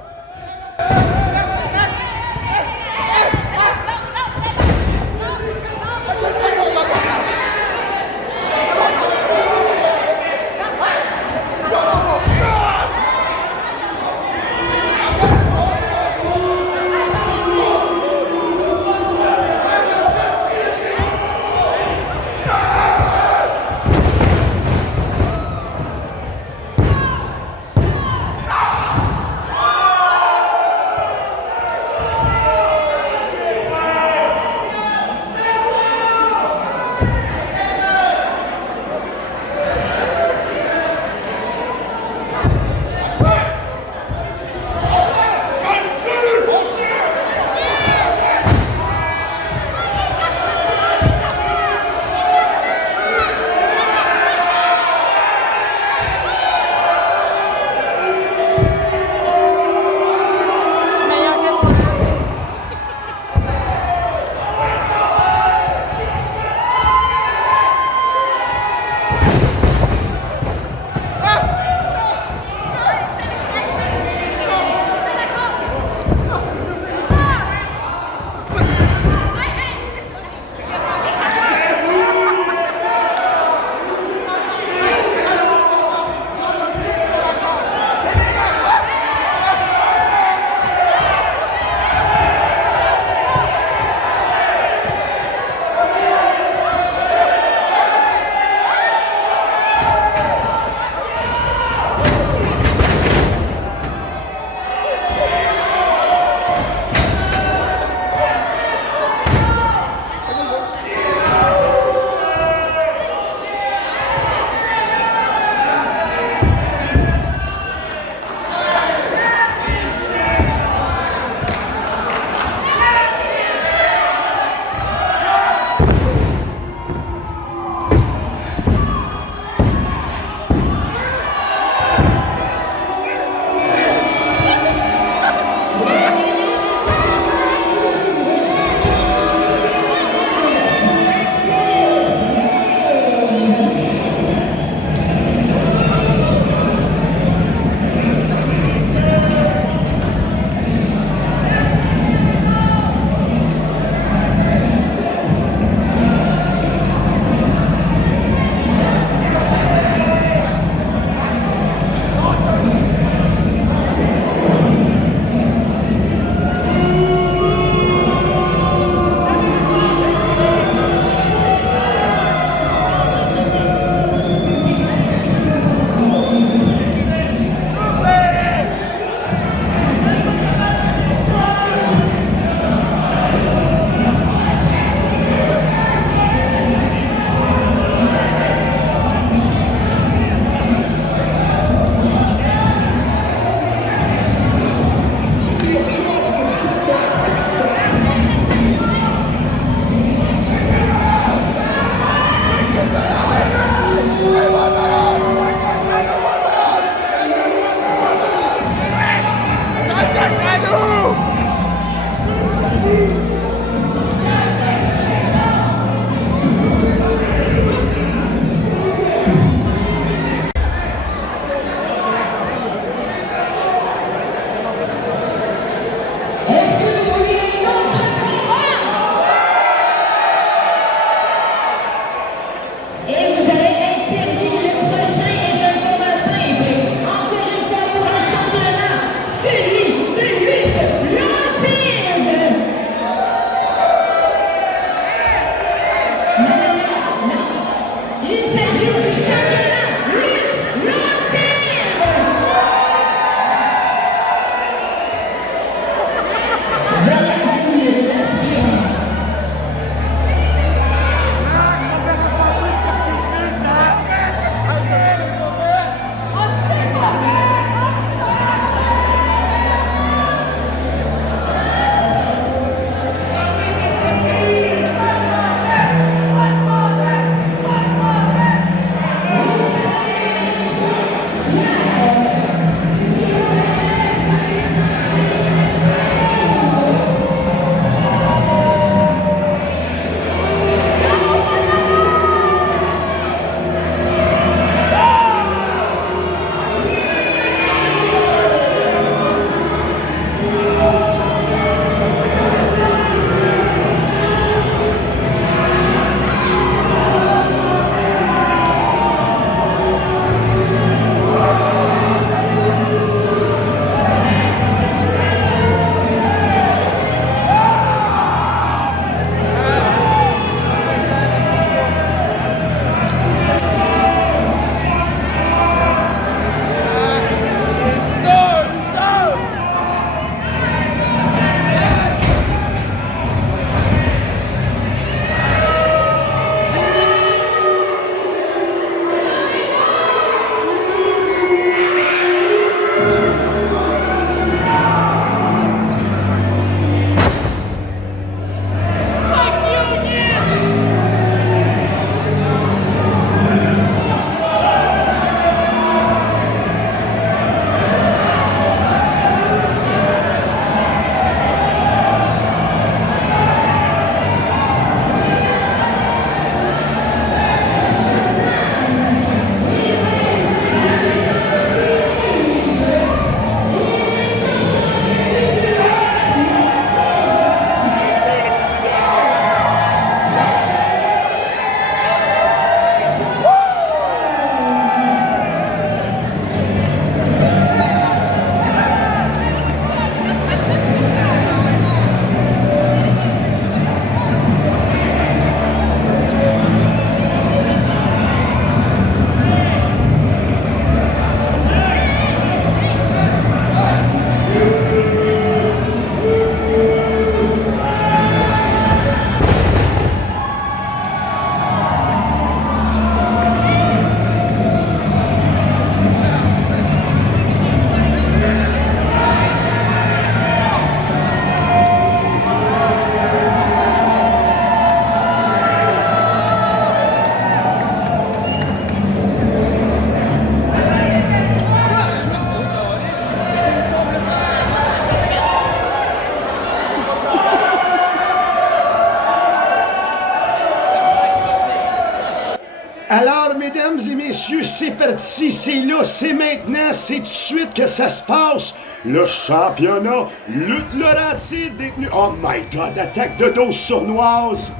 mesdames et messieurs, c'est parti, c'est là, c'est maintenant, c'est tout de suite que ça se passe. Le championnat lutte Laurentide détenu. Oh my God, attaque de dos sournoise.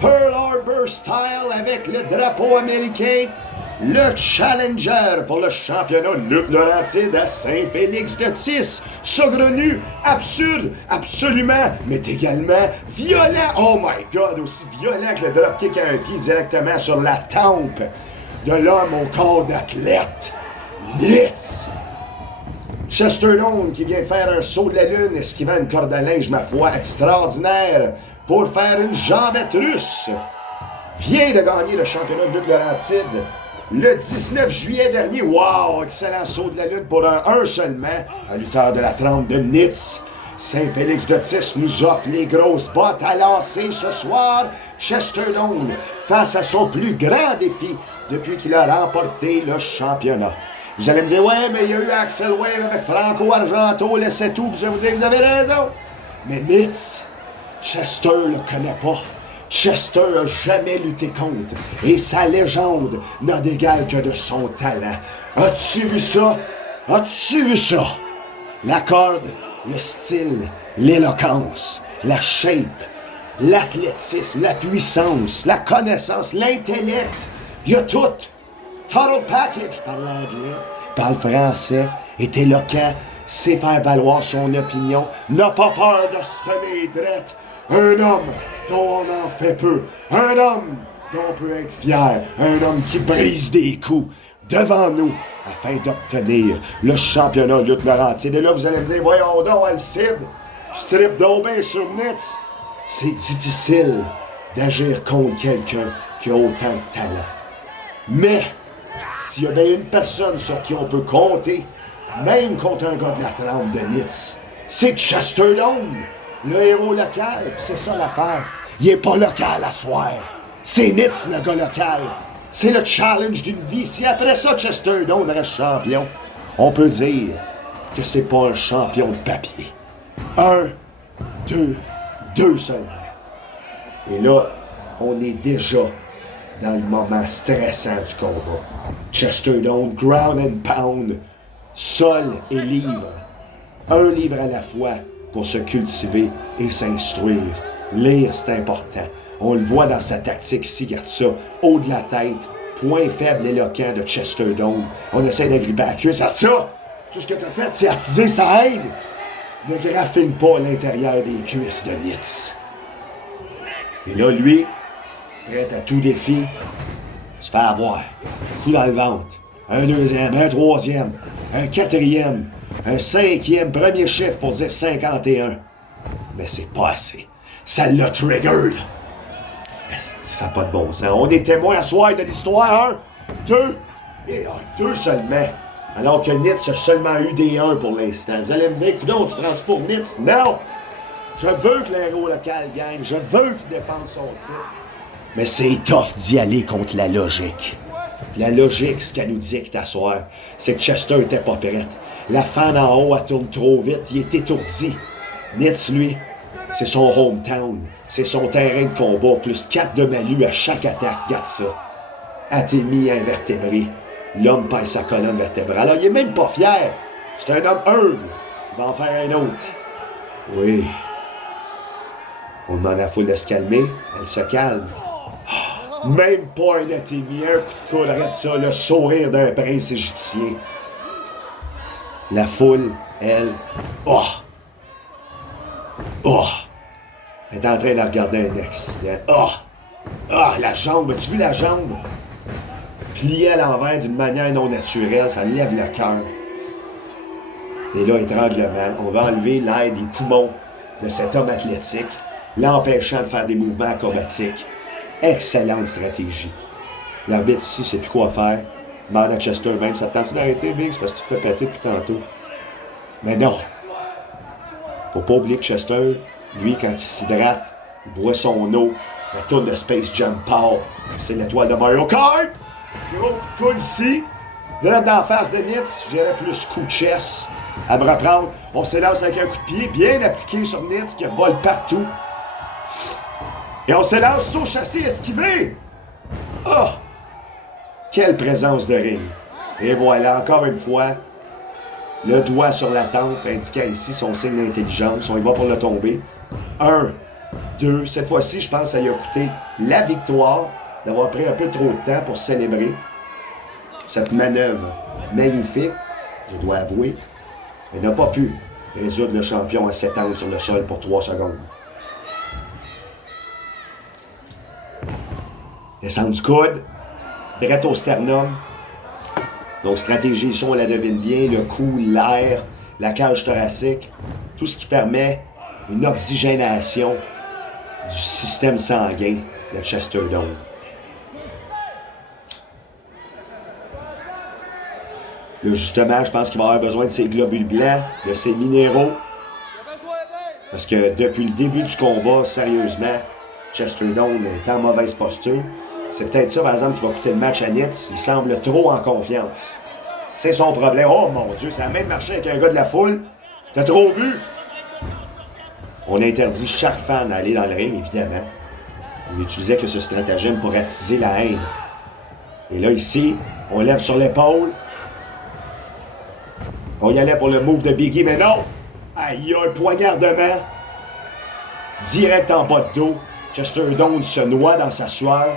Pearl Harbor style avec le drapeau américain. Le challenger pour le championnat lutte Laurentide à Saint-Félix-de-Tis. Saugrenu, absurde, absolument, mais également violent. Oh my God, aussi violent que le dropkick à un pied directement sur la tempe de l'homme au corps d'athlète. Nitz. Chester Long qui vient faire un saut de la lune, esquivant une corde à linge, ma foi, extraordinaire, pour faire une jambette russe. Vient de gagner le championnat de lutte Laurentide le 19 juillet dernier. Wow! Excellent saut de la lune pour un seulement, un lutteur de la trempe de Nitz. Saint-Félix-de-Tis nous offre les grosses bottes à lancer ce soir. Chester Long face à son plus grand défi depuis qu'il a remporté le championnat. Vous allez me dire, ouais, mais il y a eu Axel Wave avec Franco Argento, laissez tout, puis je vais vous dire, vous avez raison. Mais Nitz, Chester le connaît pas. Chester a jamais lutté contre, et sa légende n'a d'égal que de son talent. As-tu vu ça? As-tu vu ça? La corde, le style, l'éloquence, la shape, l'athlétisme, la puissance, la connaissance, l'intellect, il y a tout. Total package, parle anglais, parle français, est éloquent, sait faire valoir son opinion, n'a pas peur de se tenir drette. Un homme dont on en fait peu, un homme dont on peut être fier, un homme qui brise des coups devant nous afin d'obtenir le championnat lutte Laurentide. Et là, vous allez me dire, voyons donc, Alcide, tu tripes donc bien sur Nitz. C'est difficile d'agir contre quelqu'un qui a autant de talent. Mais, s'il y a bien une personne sur qui on peut compter, même contre un gars de la trempe de Nitz, c'est Chester Long, le héros local. Puis c'est ça l'affaire. Il est pas local à soir. C'est Nitz, le gars local. C'est le challenge d'une vie. Si après ça, Chester Long reste champion, on peut dire que c'est pas un champion de papier. Deux seulement. Et là, on est déjà dans le moment stressant du combat. Chester Long, ground and pound, sol et livre. Un livre à la fois pour se cultiver et s'instruire. Lire, c'est important. On le voit dans sa tactique ici, regarde ça, haut de la tête, point faible éloquent de Chester Long. On essaie d'agripper la cuisse, regarde ça! Tout ce que t'as fait, c'est attiser sa haine. Ne graffine pas l'intérieur des cuisses de Nitz. Et là, lui, prêt à tout défi, se fait avoir. Coup dans le ventre. Un deuxième, un troisième, un quatrième, un cinquième, premier chiffre pour dire 51. Mais c'est pas assez. Ça l'a triggered. Ça n'a pas de bon sens. On est témoins à soir de l'histoire. 1, 2, et 2 seulement. Alors que Nitz a seulement eu des 1 pour l'instant. Vous allez me dire, non, tu te rends pour Nitz? Non! Je veux que l'héros local gagne. Je veux qu'il défende son titre. Mais c'est tough d'y aller contre la logique. La logique, ce qu'elle nous dicte à soir, c'est que Chester était pas prête. La fan en haut, elle tourne trop vite. Il est étourdi. Nitz, lui, c'est son hometown. C'est son terrain de combat. Plus 4 de malu à chaque attaque. Regarde ça. Atémie invertébré. L'homme perd sa colonne vertébrale. Alors, il est même pas fier. C'est un homme humble. Il va en faire un autre. Oui. On demande à la foule de se calmer. Elle se calme. Oh, même pas un atémie. Un coup de coude, arrête ça. Le sourire d'un prince égyptien. La foule, elle... Oh! Oh! Elle est en train de regarder un accident. Oh! Ah, la jambe. As-tu vu la jambe? Pliée à l'envers d'une manière non naturelle, ça lève le cœur. Et là, étranglement, on va enlever l'air des poumons de cet homme athlétique, l'empêchant de faire des mouvements acrobatiques. Excellente stratégie. L'arbitre ici sait plus quoi faire. Demande à Chester même, ça te tente d'arrêter, Biggs, parce que tu te fais péter depuis tantôt. Mais non. Faut pas oublier que Chester, lui, quand il s'hydrate, il boit son eau, la tourne de Space Jam part. C'est l'étoile de Mario Kart! Gros coup ici. De là d'en face de Nitz, j'irais plus coup de chess. À me reprendre, on s'élance avec un coup de pied bien appliqué sur Nitz qui vole partout. Et on s'élance saut chassé esquivé. Oh! Quelle présence de ring. Et voilà, encore une fois, le doigt sur la tempe, indiquant ici son signe d'intelligence. On y va pour le tomber. 1, 2. Cette fois-ci, je pense que ça lui a coûté la victoire d'avoir pris un peu trop de temps pour célébrer cette manœuvre magnifique, je dois avouer. Elle n'a pas pu résoudre le champion à s'étendre sur le sol pour 3 secondes. Descendre du coude, direct au sternum. Donc, stratégie ici, on la devine bien, le cou, l'air, la cage thoracique, tout ce qui permet une oxygénation du système sanguin de Chester Dome. Là, justement, je pense qu'il va avoir besoin de ces globules blancs, de ces minéraux. Parce que depuis le début du combat, sérieusement, Chester Dome est en mauvaise posture. C'est peut-être ça, par exemple, qui va coûter le match à Nitz. Il semble trop en confiance. C'est son problème. Oh mon Dieu, ça a même marché avec un gars de la foule. T'as trop bu. On interdit chaque fan d'aller dans le ring, évidemment. On n'utilisait que ce stratagème pour attiser la haine. Et là, ici, on lève sur l'épaule. On y allait pour le move de Biggie, mais non! Ah, il y a un poignardement. Direct en bas de dos. Chester Dome se noie dans sa sueur.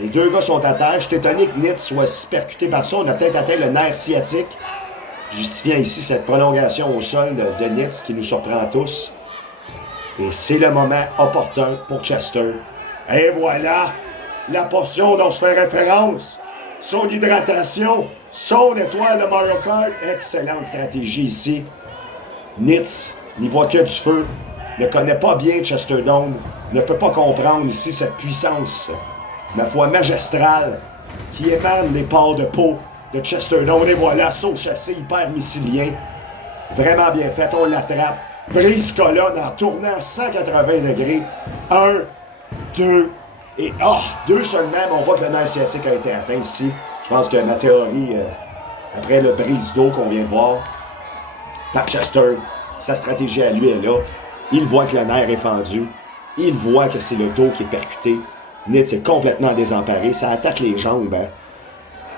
Les deux gars sont à terre. Je suis étonné que Nitz soit percuté par ça. On a peut-être atteint le nerf sciatique. Justifiant ici cette prolongation au sol de Nitz qui nous surprend tous. Et c'est le moment opportun pour Chester. Et voilà la portion dont je fais référence. Son hydratation, son étoile de Mario Kart. Excellente stratégie ici. Nitz n'y voit que du feu. Ne connaît pas bien Chester Dome. Ne peut pas comprendre ici cette puissance, ma foi magistrale, qui émane des pores de peau de Chester Dome. Et voilà, saut chassé hyper missilien. Vraiment bien fait, on l'attrape. Brise colonne en tournant à 180 degrés. 1, 2, et 2 seulement, mais on voit que le nerf sciatique a été atteint ici. Je pense que ma théorie, après le brise d'eau qu'on vient de voir, par Chester, sa stratégie à lui est là. Il voit que le nerf est fendu. Il voit que c'est le dos qui est percuté. Nitz est complètement désemparé. Ça attaque les jambes. Hein.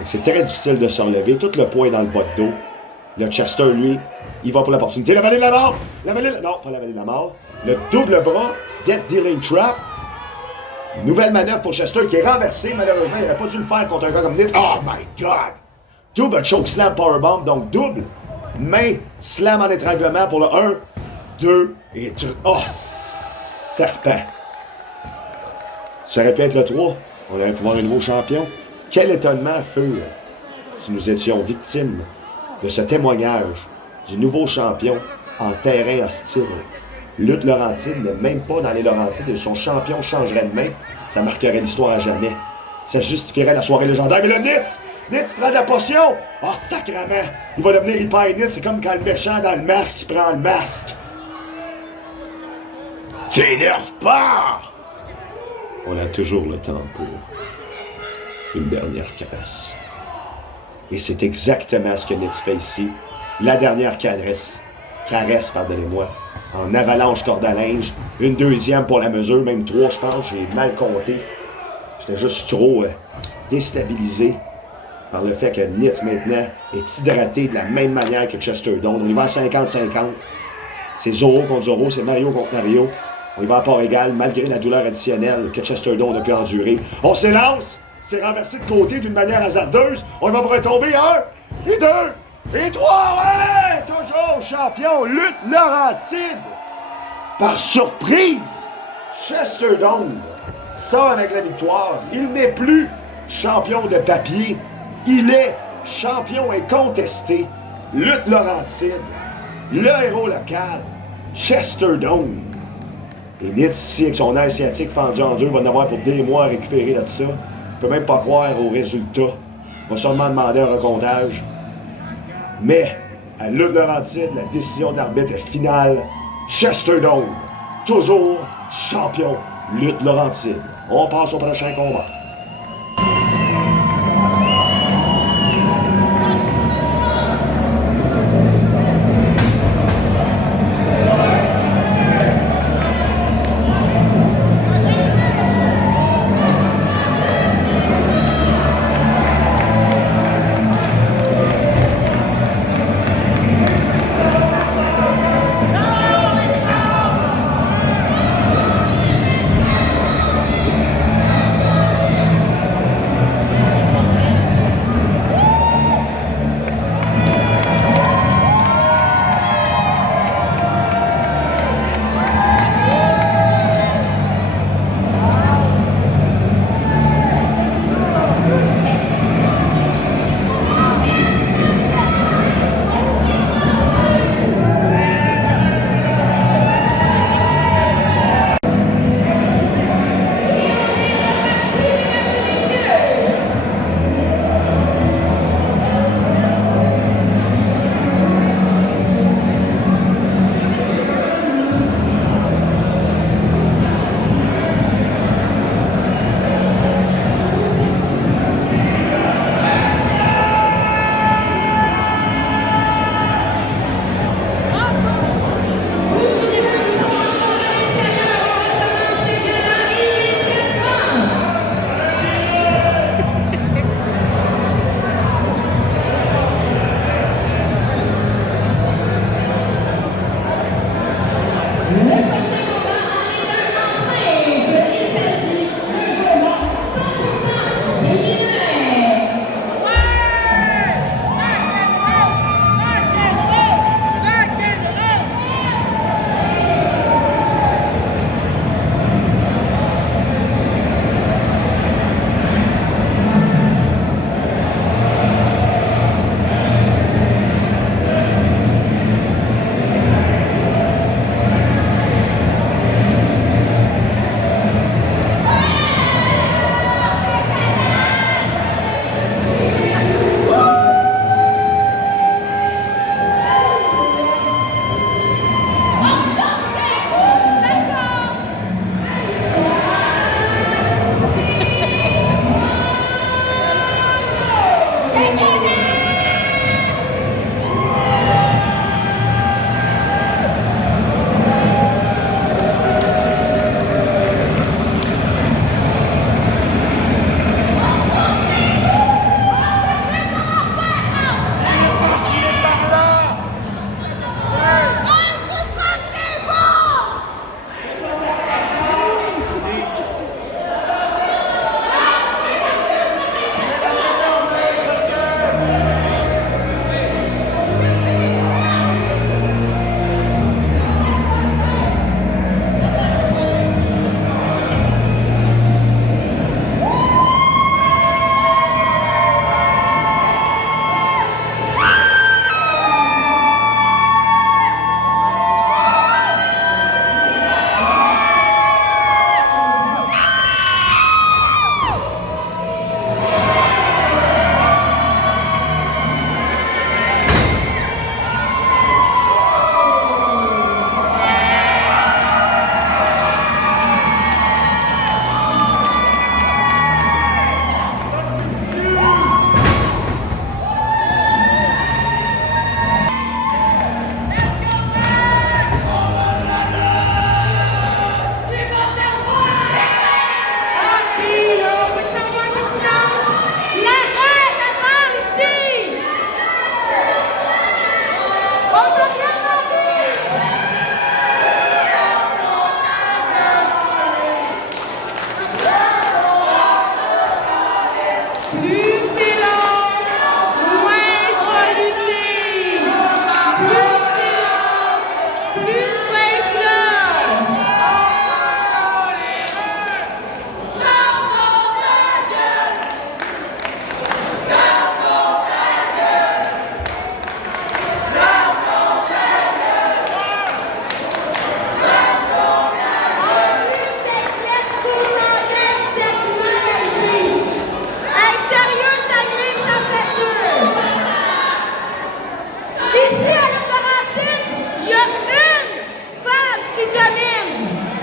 C'est très difficile de se relever. Tout le poids est dans le bas de dos. Le Chester, lui, il va pour l'opportunité. La vallée de la mort! Non, pas la vallée de la mort. Le double bras, Death Dealing Trap. Nouvelle manœuvre pour Chester qui est renversée. Malheureusement, il n'aurait pas dû le faire contre un gars comme Nitz. Oh my God! Double choke slam powerbomb, donc double. Main slam en étranglement pour le 1, 2 et 3. Oh, serpent. Ça aurait pu être le 3. On aurait pu voir un nouveau champion. Quel étonnement fut si nous étions victimes de ce témoignage du nouveau champion en terrain hostile. Lutte Laurentide n'est même pas dans les Laurentides et son champion changerait de main. Ça marquerait l'histoire à jamais. Ça justifierait la soirée légendaire. Mais le Nitz prend de la potion! Oh, sacrement! Il va devenir hyper Nitz. C'est comme quand le méchant dans le masque, il prend le masque. T'énerve pas! On a toujours le temps pour une dernière caresse. Et c'est exactement ce que Nitz fait ici. La dernière caresse, pardonnez-moi, en avalanche corde à linge. Une deuxième pour la mesure, même 3 je pense, j'ai mal compté. J'étais juste trop déstabilisé par le fait que Nitz maintenant est hydraté de la même manière que Chester Dome. On y va à 50-50. C'est Zoro contre Zoro, c'est Mario contre Mario. On y va à part égale, malgré la douleur additionnelle que Chester Dome a pu endurer. On s'élance! C'est renversé de côté d'une manière hasardeuse. On va pour tomber 1, et 2, et 3. Ouais! Toujours champion, lutte Laurentide. Par surprise, Chester Dome sort avec la victoire. Il n'est plus champion de papier. Il est champion incontesté. Lutte Laurentide. Le héros local, Chester Dome. Et Nitz, ici, avec son air sciatique fendu en deux, va en avoir pour des mois à récupérer de ça. Il peut même pas croire au résultat. Il va sûrement demander un recomptage. Mais, à Lutte Laurentide, la décision de l'arbitre est finale. Chester Dome, toujours champion Lutte Laurentide. On passe au prochain combat.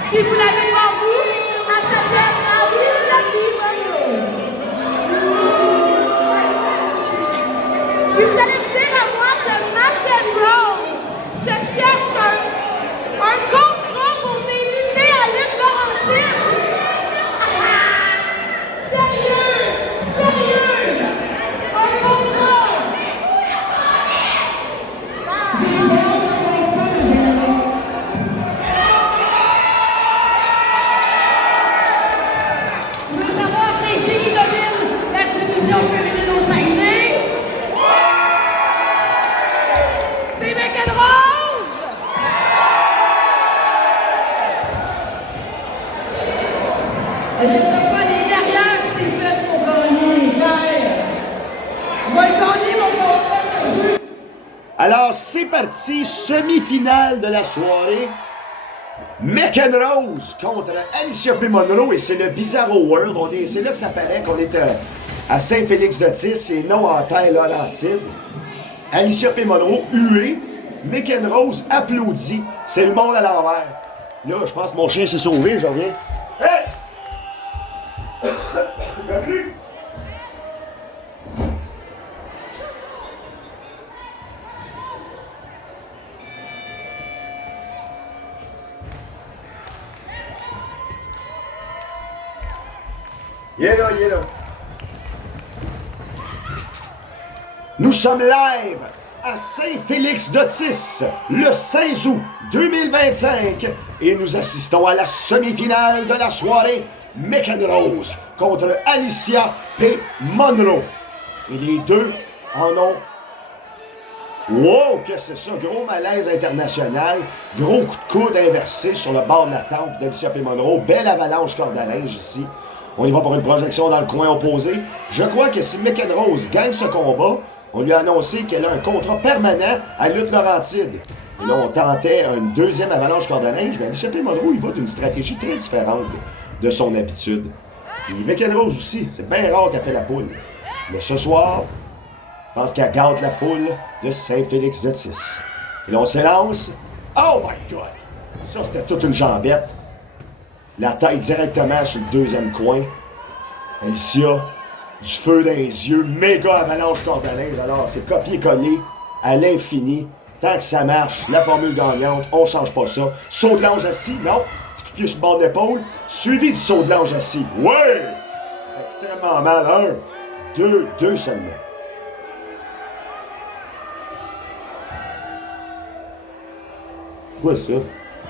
Puis vous l'avez devant vous, elle s'appelle Alicia Monroe. Puis vous allez me dire à moi que McEnroe se cherche un contrat pour m'inviter à lutte Laurentide. Sérieux, sérieux, un contrat. Je veux savoir c'est qui domine la division féminine au Saguenay. C'est McEnroe! Elle ne donne pas des carrières, c'est fait pour gagner. On va gagner mon contrat de jeu. Alors, c'est parti, semi-finale de la soirée. McEnroe contre Alicia P. Monroe, et c'est le Bizarro World. C'est là que ça paraît qu'on est à Saint-Félix-de-Tis et non en terre Laurentide. Alicia P. Monroe, huée. McEnroe applaudit. C'est le monde à l'envers. Là, je pense que mon chien s'est sauvé, je reviens. Hey! Bienvenue! Il est là, il est là. Nous sommes live à Saint-Félix-d'Otis le 16 août 2025 et nous assistons à la semi-finale de la soirée McEnroe contre Alicia P. Monroe. Et les deux en ont... Wow, qu'est-ce que c'est ça? Gros malaise international, gros coup de coude inversé sur le bord de la tempe d'Alicia P. Monroe. Belle avalanche corde à linge ici. On y va pour une projection dans le coin opposé. Je crois que si McEnroe gagne ce combat, on lui a annoncé qu'elle a un contrat permanent à Lutte Laurentide. Et là, on tentait une deuxième avalanche corde à linge, mais Alicia P. Monroe, il va d'une stratégie très différente de son habitude. Puis McEnroe aussi, c'est bien rare qu'elle fait la poule. Mais ce soir, je pense qu'elle gâte la foule de Saint-Félix-de-Tis. Et là, on s'élance. Oh my God! Ça, c'était toute une jambette. La tête directement sur le deuxième coin. Alicia du feu dans les yeux, méga avalanche cordalaise. Alors, c'est copier-coller à l'infini. Tant que ça marche, la formule gagnante, on change pas ça. Saut de l'ange assis, non. Petit coup de pied sur le bord de l'épaule, suivi du saut de l'ange assis. Ouais! C'est extrêmement mal. 1, 2 seulement. Quoi ça?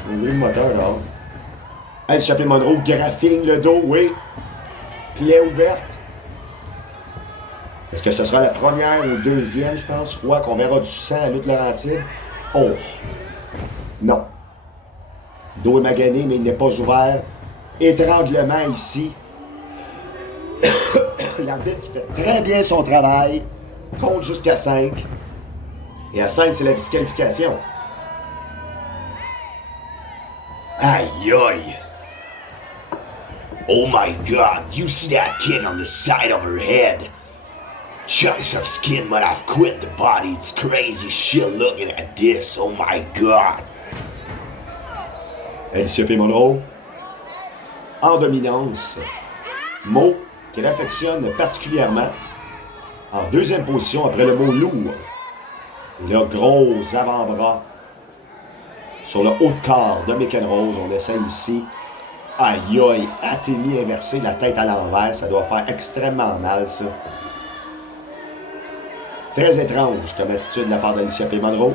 On ouvre le moteur dehors. Hey, Chappé Monroe, graphine le dos, oui. Plaie ouverte. Est-ce que ce sera la première ou deuxième, je pense, fois qu'on verra du sang à Lutte Laurentide? Oh! Non. Dos est magané, mais il n'est pas ouvert. Étranglement ici. L'arbitre qui fait très bien son travail. Compte jusqu'à 5. Et à 5, c'est la disqualification. Aïe aïe! Oh my god, you see that kid on the side of her head? Chunks of skin might have quit the body. It's crazy shit looking at this. Oh my god. Alicia P. Monroe, en dominance. Mot qu'elle affectionne particulièrement. En deuxième position après le mot lourd. Et là, gros avant-bras sur le haut de corps de McEnroe. On essaie ici. Aïe aïe, Athémie inversée, la tête à l'envers. Ça doit faire extrêmement mal, ça. Très étrange comme attitude de la part d'Alicia P. Monroe.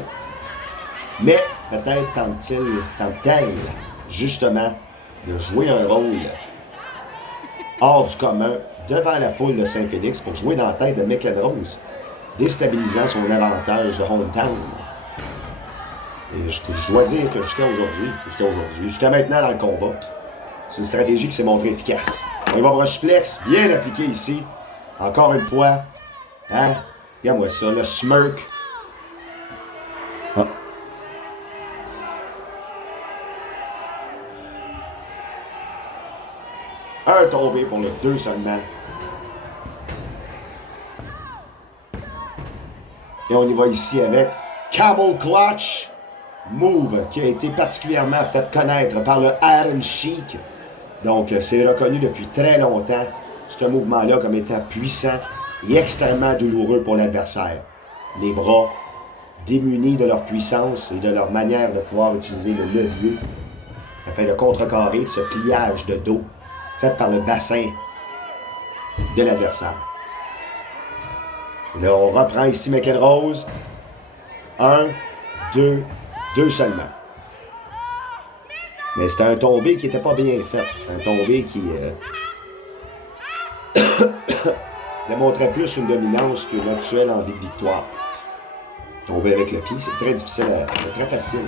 Mais peut-être tente-t-elle justement de jouer un rôle hors du commun devant la foule de Saint-Félix pour jouer dans la tête de McEnroe, déstabilisant son avantage de hometown. Et je dois dire que jusqu'à maintenant dans le combat, c'est une stratégie qui s'est montrée efficace. On y va pour un suplex bien appliqué ici. Encore une fois, hein? Regarde-moi ça, le smirk. Ah. Un tombé pour le 2 seulement. Et on y va ici avec Camel Clutch Move, qui a été particulièrement fait connaître par le Iron Sheik. Donc, c'est reconnu depuis très longtemps, ce mouvement-là, comme étant puissant et extrêmement douloureux pour l'adversaire. Les bras démunis de leur puissance et de leur manière de pouvoir utiliser le levier afin de contrecarrer ce pliage de dos fait par le bassin de l'adversaire. Là, on reprend ici McEnroe. 1, 2 seulement. Mais c'était un tombé qui n'était pas bien fait. C'était un tombé qui démontrait plus une dominance qu'une actuelle envie de victoire. Tomber avec le pied, c'est très difficile, très facile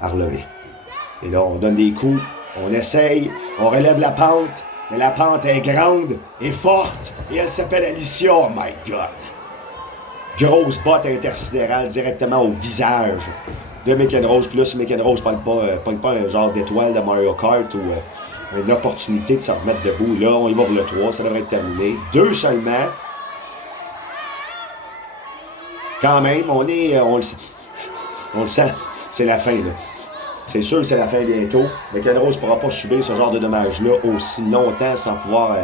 à relever. Et là, on donne des coups, on essaye, on relève la pente, mais la pente est grande et forte, et elle s'appelle Alicia. Oh my God! Grosse botte intersidérale directement au visage de McEnroe. Puis là, si McEnroe pogne pas un genre d'étoile de Mario Kart ou une opportunité de se remettre debout, là, on y va pour le 3, ça devrait être terminé. 2 seulement. Quand même, on le sent, c'est la fin, là. C'est sûr que c'est la fin bientôt. McEnroe ne pourra pas subir ce genre de dommages-là aussi longtemps sans pouvoir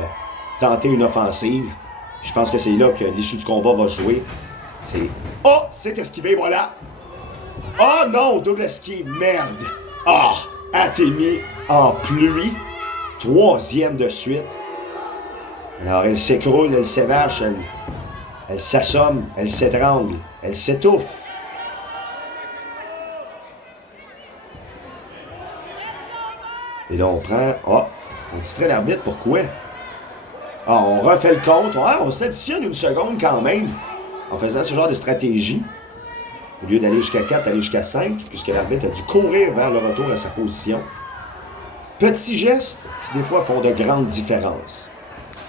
tenter une offensive. Je pense que c'est là que l'issue du combat va jouer. C'est... Oh! C'est esquivé, voilà! Oh non! Double esquive, merde! Ah! Athémie en pluie. 3e de suite. Alors, elle s'écroule, elle s'évache, elle s'assomme, elle s'étrangle, elle s'étouffe. Et là, on prend... Ah! On distrait l'arbitre, pourquoi? Ah, on refait le compte. On s'additionne une seconde quand même en faisant ce genre de stratégie. Au lieu d'aller jusqu'à 4, aller jusqu'à 5, puisque l'arbitre a dû courir vers le retour à sa position. Petits gestes qui, des fois, font de grandes différences.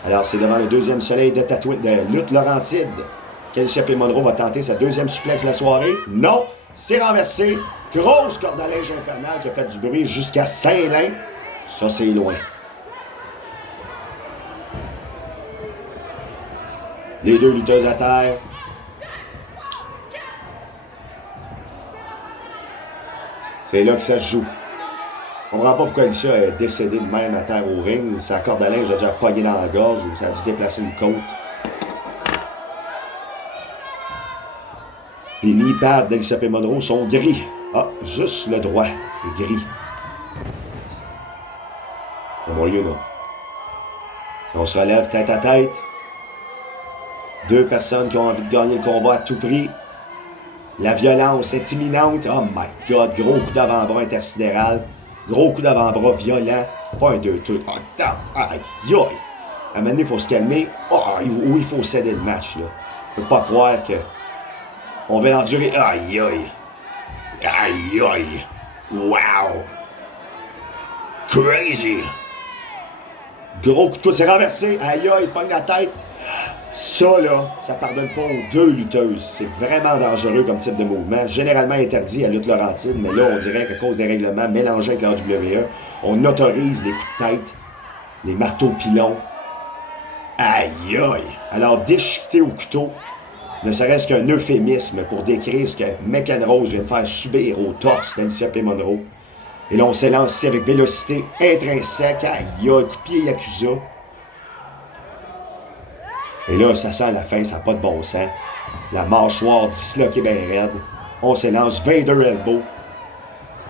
Alors, c'est devant le 2e soleil de Lutte Laurentide qu'Alicia P. Monroe va tenter sa 2e suplex de la soirée. Non! C'est renversé. Grosse corde à linge infernale qui a fait du bruit jusqu'à Saint-Lin. Ça, c'est loin. Les 2 lutteuses à terre. C'est là que ça se joue. On ne comprend pas pourquoi Alicia est décédée de même à terre au ring. Sa corde à linge a dû la pogner dans la gorge ou ça a dû déplacer une côte. Les knee pads d'Alicia P. Monroe sont gris. Ah, juste le droit est gris. On va lieu, là. On se relève tête à tête. Deux personnes qui ont envie de gagner le combat à tout prix. La violence est imminente. Oh my God, gros coup d'avant-bras intersidéral. Gros coup d'avant-bras violent. Pas un 2-2. Oh, aïe, aïe. À un moment donné, il faut se calmer. Oh, il faut céder le match, là. Je peux pas croire que on va l'endurer. Aïe, aïe. Aïe, aïe. Wow. Crazy. Gros coup de coude, c'est renversé. Aïe, aïe, il pogne la tête. Ça, là, ça pardonne pas aux deux lutteuses. C'est vraiment dangereux comme type de mouvement. Généralement interdit à lutte Laurentide, mais là, on dirait qu'à cause des règlements mélangés avec la WWE, on autorise les coups de tête, les marteaux pilons. Aïe, aïe. Alors, déchiqueter au couteau, ne serait-ce qu'un euphémisme pour décrire ce que McEnroe vient de faire subir au torse d'Alicia P. Monroe. Et là, on s'élance ici avec vélocité intrinsèque. Aïe, aïe, coup de pied Yakuza. Et là, ça sent à la fin, ça n'a pas de bon sens. La mâchoire disloquée bien raide. On s'élance, Vader Elbow.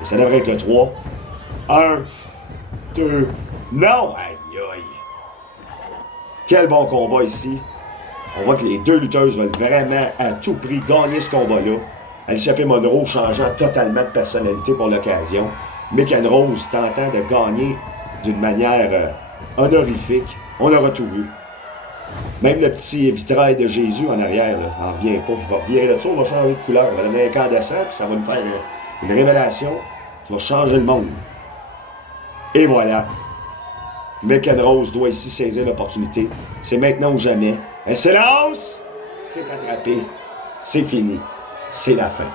Et ça devrait être le 3. 1, 2, non! Aïe, aïe. Quel bon combat ici. On voit que les deux lutteuses veulent vraiment à tout prix gagner ce combat-là. Alicia P. Monroe changeant totalement de personnalité pour l'occasion. McEnroe tentant de gagner d'une manière honorifique. On aura tout vu. Même le petit vitrail de Jésus en arrière, là, en revient pas. Il va virer là-dessus, on va changer de couleur. On va donner un incandescent, puis ça va nous faire une révélation qui va changer le monde. Et voilà. McEnroe doit ici saisir l'opportunité. C'est maintenant ou jamais. Elle s'élance! C'est attrapé. C'est fini. C'est la fin.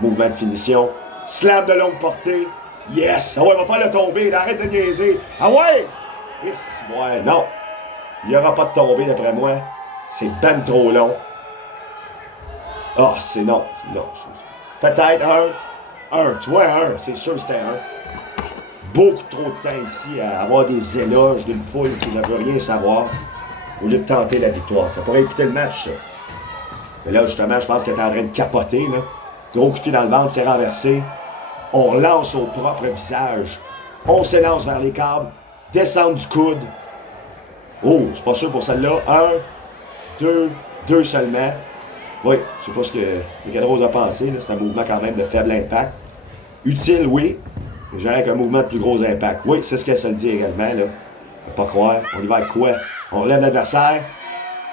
Mouvement de finition. Slam de longue portée. Yes! Ah ouais, on va faire le tomber. Arrête de niaiser. Ah ouais! Yes! Ouais, non. Il n'y aura pas de tombée d'après moi. C'est ben trop long. Ah, oh, c'est non. Peut-être un. Tu vois, un. C'est sûr que c'était un. Beaucoup trop de temps ici à avoir des éloges d'une foule qui ne veut rien savoir au lieu de tenter la victoire. Ça pourrait écouter le match, ça. Mais là, justement, je pense qu'elle est en train de capoter, là. Gros coup de pied dans le ventre, c'est renversé. On relance au propre visage. On s'élance vers les câbles. Descendre du coude. Oh, je suis pas sûr pour celle-là. 1, 2 seulement. Oui, je sais pas ce que McEnroe a pensé. C'est un mouvement quand même de faible impact. Utile, oui. Mais j'ai avec un mouvement de plus gros impact. Oui, c'est ce qu'elle se le dit également. Là. Faut pas croire. On y va avec quoi? On relève l'adversaire.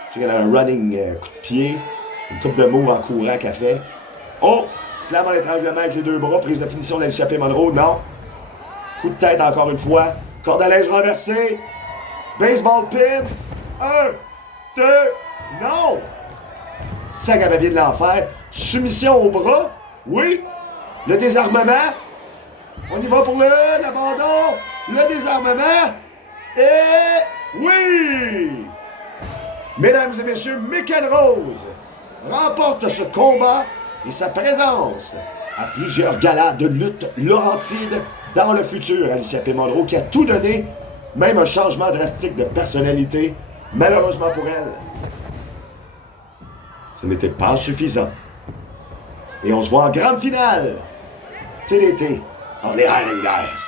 Je sais qu'elle a un running coup de pied. Une coupe de moves en courant qu'elle fait. Oh! Slam en étranglement avec les deux bras. Prise de finition d'Alicia P. Monroe. Non. Coup de tête encore une fois. Corde à linge renversée. Baseball pin. 1, 2, non! Sac à papier de l'enfer. Soumission au bras. Oui. Le désarmement. On y va pour l'abandon. Le désarmement. Et oui! Mesdames et messieurs, McEnroe remporte ce combat et sa présence à plusieurs galas de lutte Laurentide dans le futur. Alicia P. Monroe qui a tout donné. Même un changement drastique de personnalité, malheureusement pour elle. Ce n'était pas suffisant. Et on se voit en grande finale. TDT, on les Riding Guys.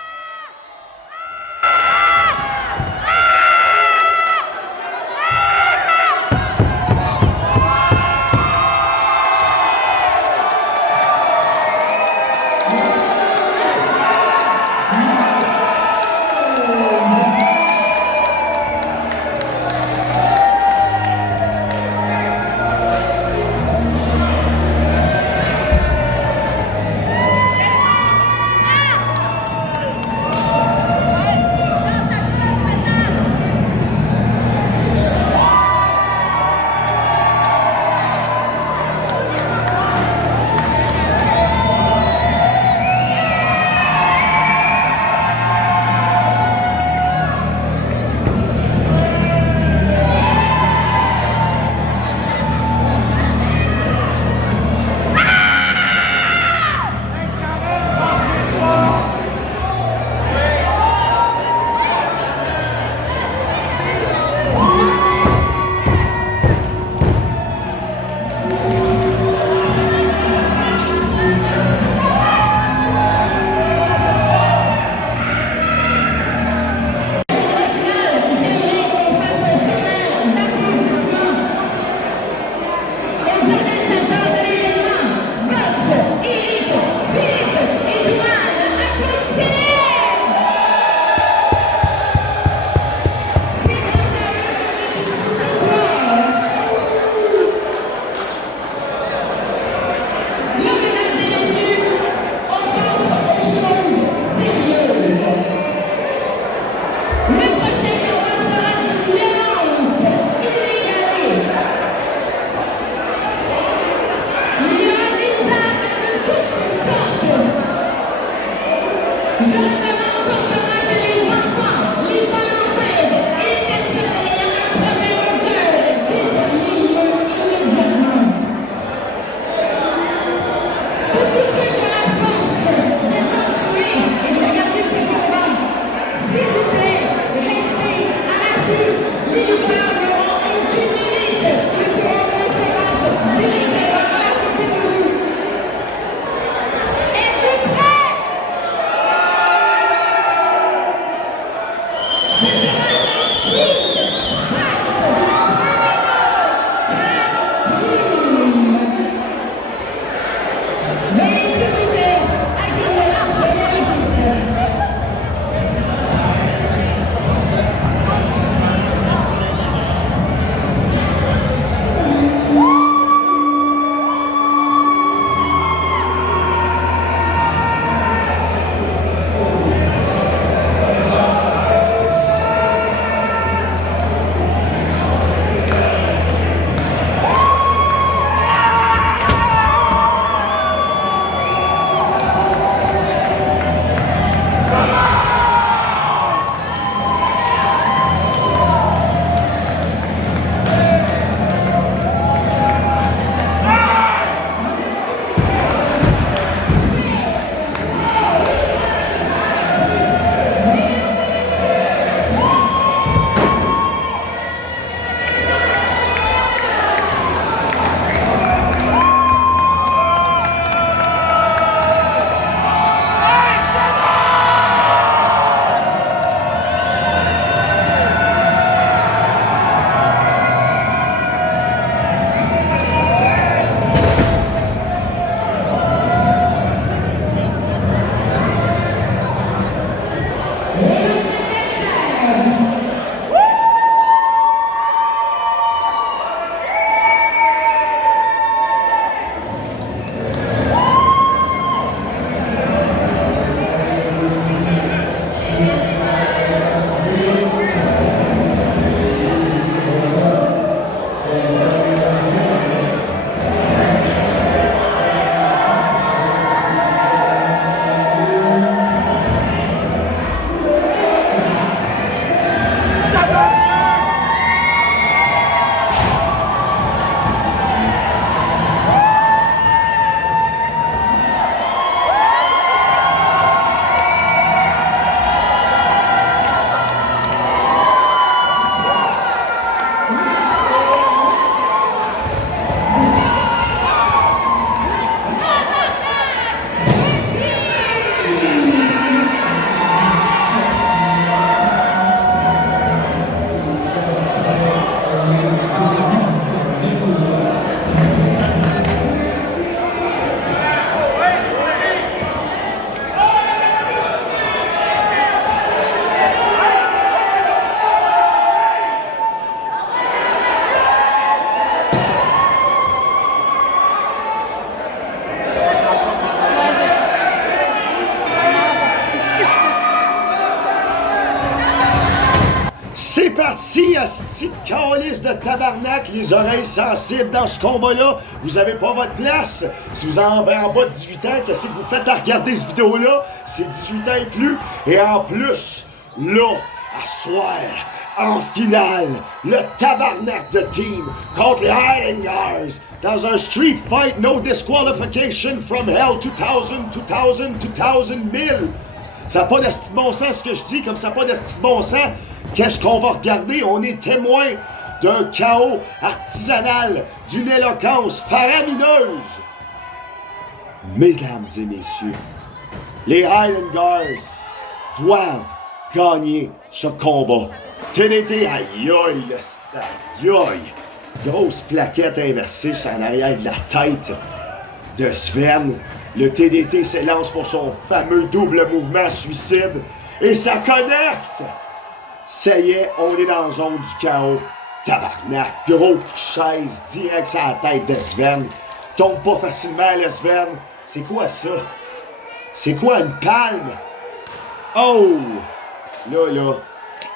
Oui, asti de calice de tabarnak, les oreilles sensibles dans ce combat-là. Vous avez pas votre place. Si vous en avez en bas de 18 ans, qu'est-ce que vous faites à regarder cette vidéo-là? C'est 18 ans et plus. Et en plus, là, à soir, en finale, le tabarnak de team contre les Highlanders dans un street fight, no disqualification from hell 2000, 1000. Ça n'a pas d'asti de bon sens ce que je dis, comme ça n'a pas d'asti de bon sens. Qu'est-ce qu'on va regarder? On est témoin d'un chaos artisanal, d'une éloquence faramineuse. Mesdames et messieurs, les Highlanders doivent gagner ce combat. TDT, aïe aïe, aïe aïe. Grosse plaquette inversée sur l'arrière de la tête de Sven. Le TDT s'élance pour son fameux double mouvement suicide. Et ça connecte! Ça y est, on est dans la zone du chaos. Tabarnak, gros coup de chaise direct sur la tête de Sven. Tombe pas facilement, le Sven. C'est quoi ça? C'est quoi une palme? Oh! Là,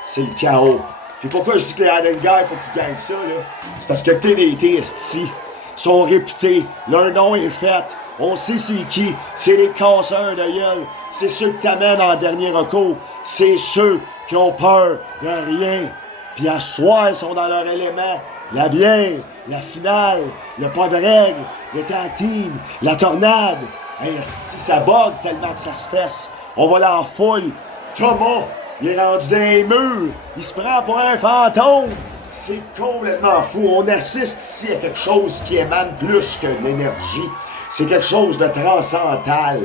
c'est le chaos. Puis pourquoi je dis que les Highlanders, il faut qu'ils gagnent ça, là? C'est parce que le TDT, esti, sont réputés. Leur nom est fait. On sait c'est qui. C'est les casseurs de gueule. C'est ceux que t'amènent en dernier recours. C'est ceux qui ont peur de rien. Puis à soir, ils sont dans leur élément. La bière, la finale, le pas de règles, le tag team, la tornade. Hey, esti, ça bug tellement que ça se fesse. On va dans la foule. Thomas, il est rendu dans les murs. Il se prend pour un fantôme. C'est complètement fou. On assiste ici à quelque chose qui émane plus qu'une énergie. C'est quelque chose de transcendantal.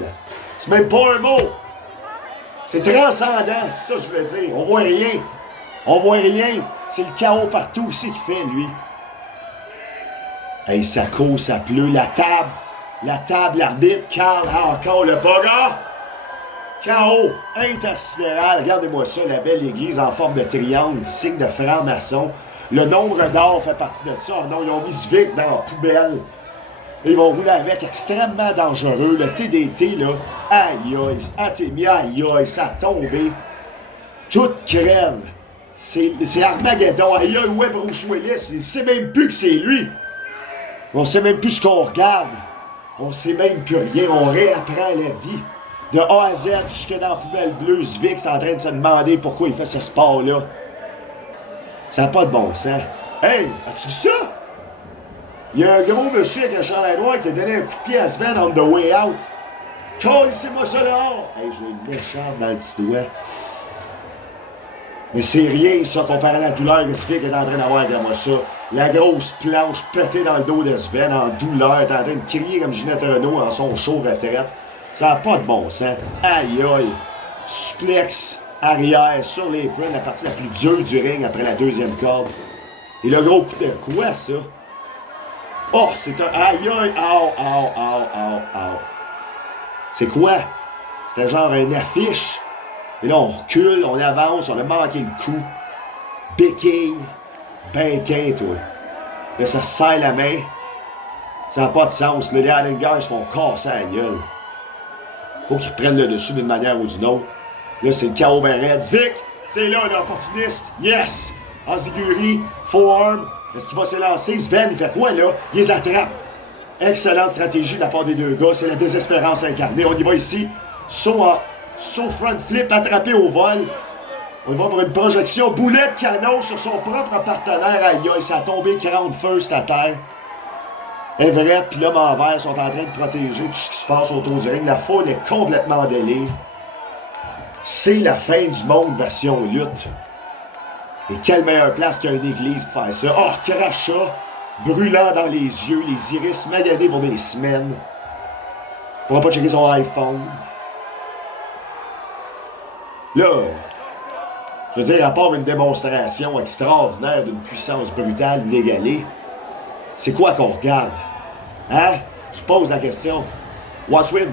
C'est même pas un mot. C'est transcendant, c'est ça que je voulais dire. On voit rien. On voit rien. C'est le chaos partout ici qui fait, lui. Hey, ça court, ça pleut. La table, l'arbitre, Carl, encore le bugger. Chaos intersidéral. Regardez-moi ça, la belle église en forme de triangle, signe de franc-maçon. Le nombre d'or fait partie de ça. Oh non, ils ont mis Zwick dans la poubelle. Et ils vont rouler avec, extrêmement dangereux. Le TDT, là, aïe aïe, Artémie, aïe aïe, ça a tombé. Tout crève. C'est Armageddon. Aïe aïe, ouais, Bruce Willis, il sait même plus que c'est lui. On sait même plus ce qu'on regarde. On sait même plus rien. On réapprend la vie. De A à Z jusque dans la poubelle bleue, Zwick est en train de se demander pourquoi il fait ce sport-là. Ça n'a pas de bon sens. Hey, as-tu vu ça? Il y a un gros monsieur avec un chandail noir qui a donné un coup de pied à Sven on the way out. Collissez-moi ça dehors! Hey, je l'ai une méchante dans le petit doigt. Mais c'est rien, ça, comparé à la douleur que Zwick est en train d'avoir derrière moi, ça. La grosse planche pétée dans le dos de Sven en douleur, est en train de crier comme Ginette Renault en son show retraite. Ça n'a pas de bon sens. Aïe aïe. Suplex arrière sur les l'apron, la partie la plus dure du ring après la deuxième corde. Et le gros coup de quoi, ça? Oh, c'est un aïe aïe, au. C'est quoi? C'était genre une affiche. Et là, on recule, on avance, on a manqué le coup. Béquille. Benquin, toi. Là, ça se serre la main. Ça n'a pas de sens. Là, les Highlanders se font casser à la gueule. Faut qu'ils reprennent le dessus d'une manière ou d'une autre. Là, c'est le chaos ben raide. Zwick, c'est là, l'opportuniste. Yes! Enziguri, forearm. Est-ce qu'il va s'élancer? Sven, il fait quoi, là? Il les attrape. Excellente stratégie de la part des deux gars. C'est la désespérance incarnée. On y va ici. Saut front flip, attrapé au vol. On va pour une projection boulet de canon sur son propre partenaire. Aïe aïe, ça a tombé 40 first à terre. Everett puis l'homme en vert sont en train de protéger tout ce qui se passe autour du ring. La foule est complètement en délire. C'est la fin du monde version lutte. Et quelle meilleure place qu'une église pour faire ça. Oh, crachat, brûlant dans les yeux, les iris magadés pour des semaines. Pourra pas checker son iPhone. Là, je veux dire, à part une démonstration extraordinaire d'une puissance brutale inégalée, c'est quoi qu'on regarde? Hein? Je pose la question. What's with?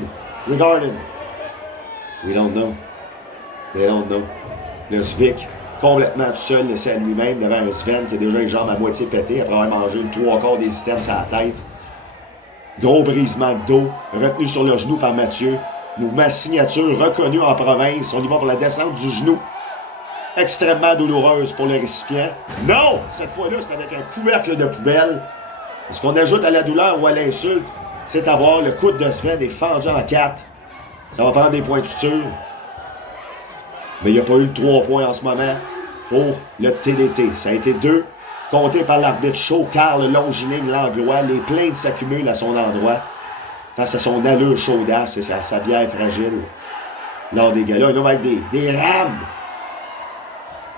Regarding? We don't know. They don't know. Le Zwick, complètement tout seul, laissé à lui-même devant un Sven qui a déjà les jambes à moitié pétées après avoir mangé le 3/4 des items à la tête. Gros brisement de dos, retenu sur le genou par Mathieu. Mouvement signature reconnu en province. On y va pour la descente du genou. extrêmement douloureuse pour le récipient. Non! Cette fois-là, c'est avec un couvercle de poubelle. Ce qu'on ajoute à la douleur ou à l'insulte, c'est à voir le coude de Sven est fendu en 4. Ça va prendre des points de suture. Mais il n'y a pas eu le 3 points en ce moment pour le TDT. Ça a été 2, compté par l'arbitre chaud, Carl Longiligne Langlois. Les plaintes s'accumulent à son endroit face à son allure chaudasse et sa bière fragile. Lors des gars-là, on va avec des rames.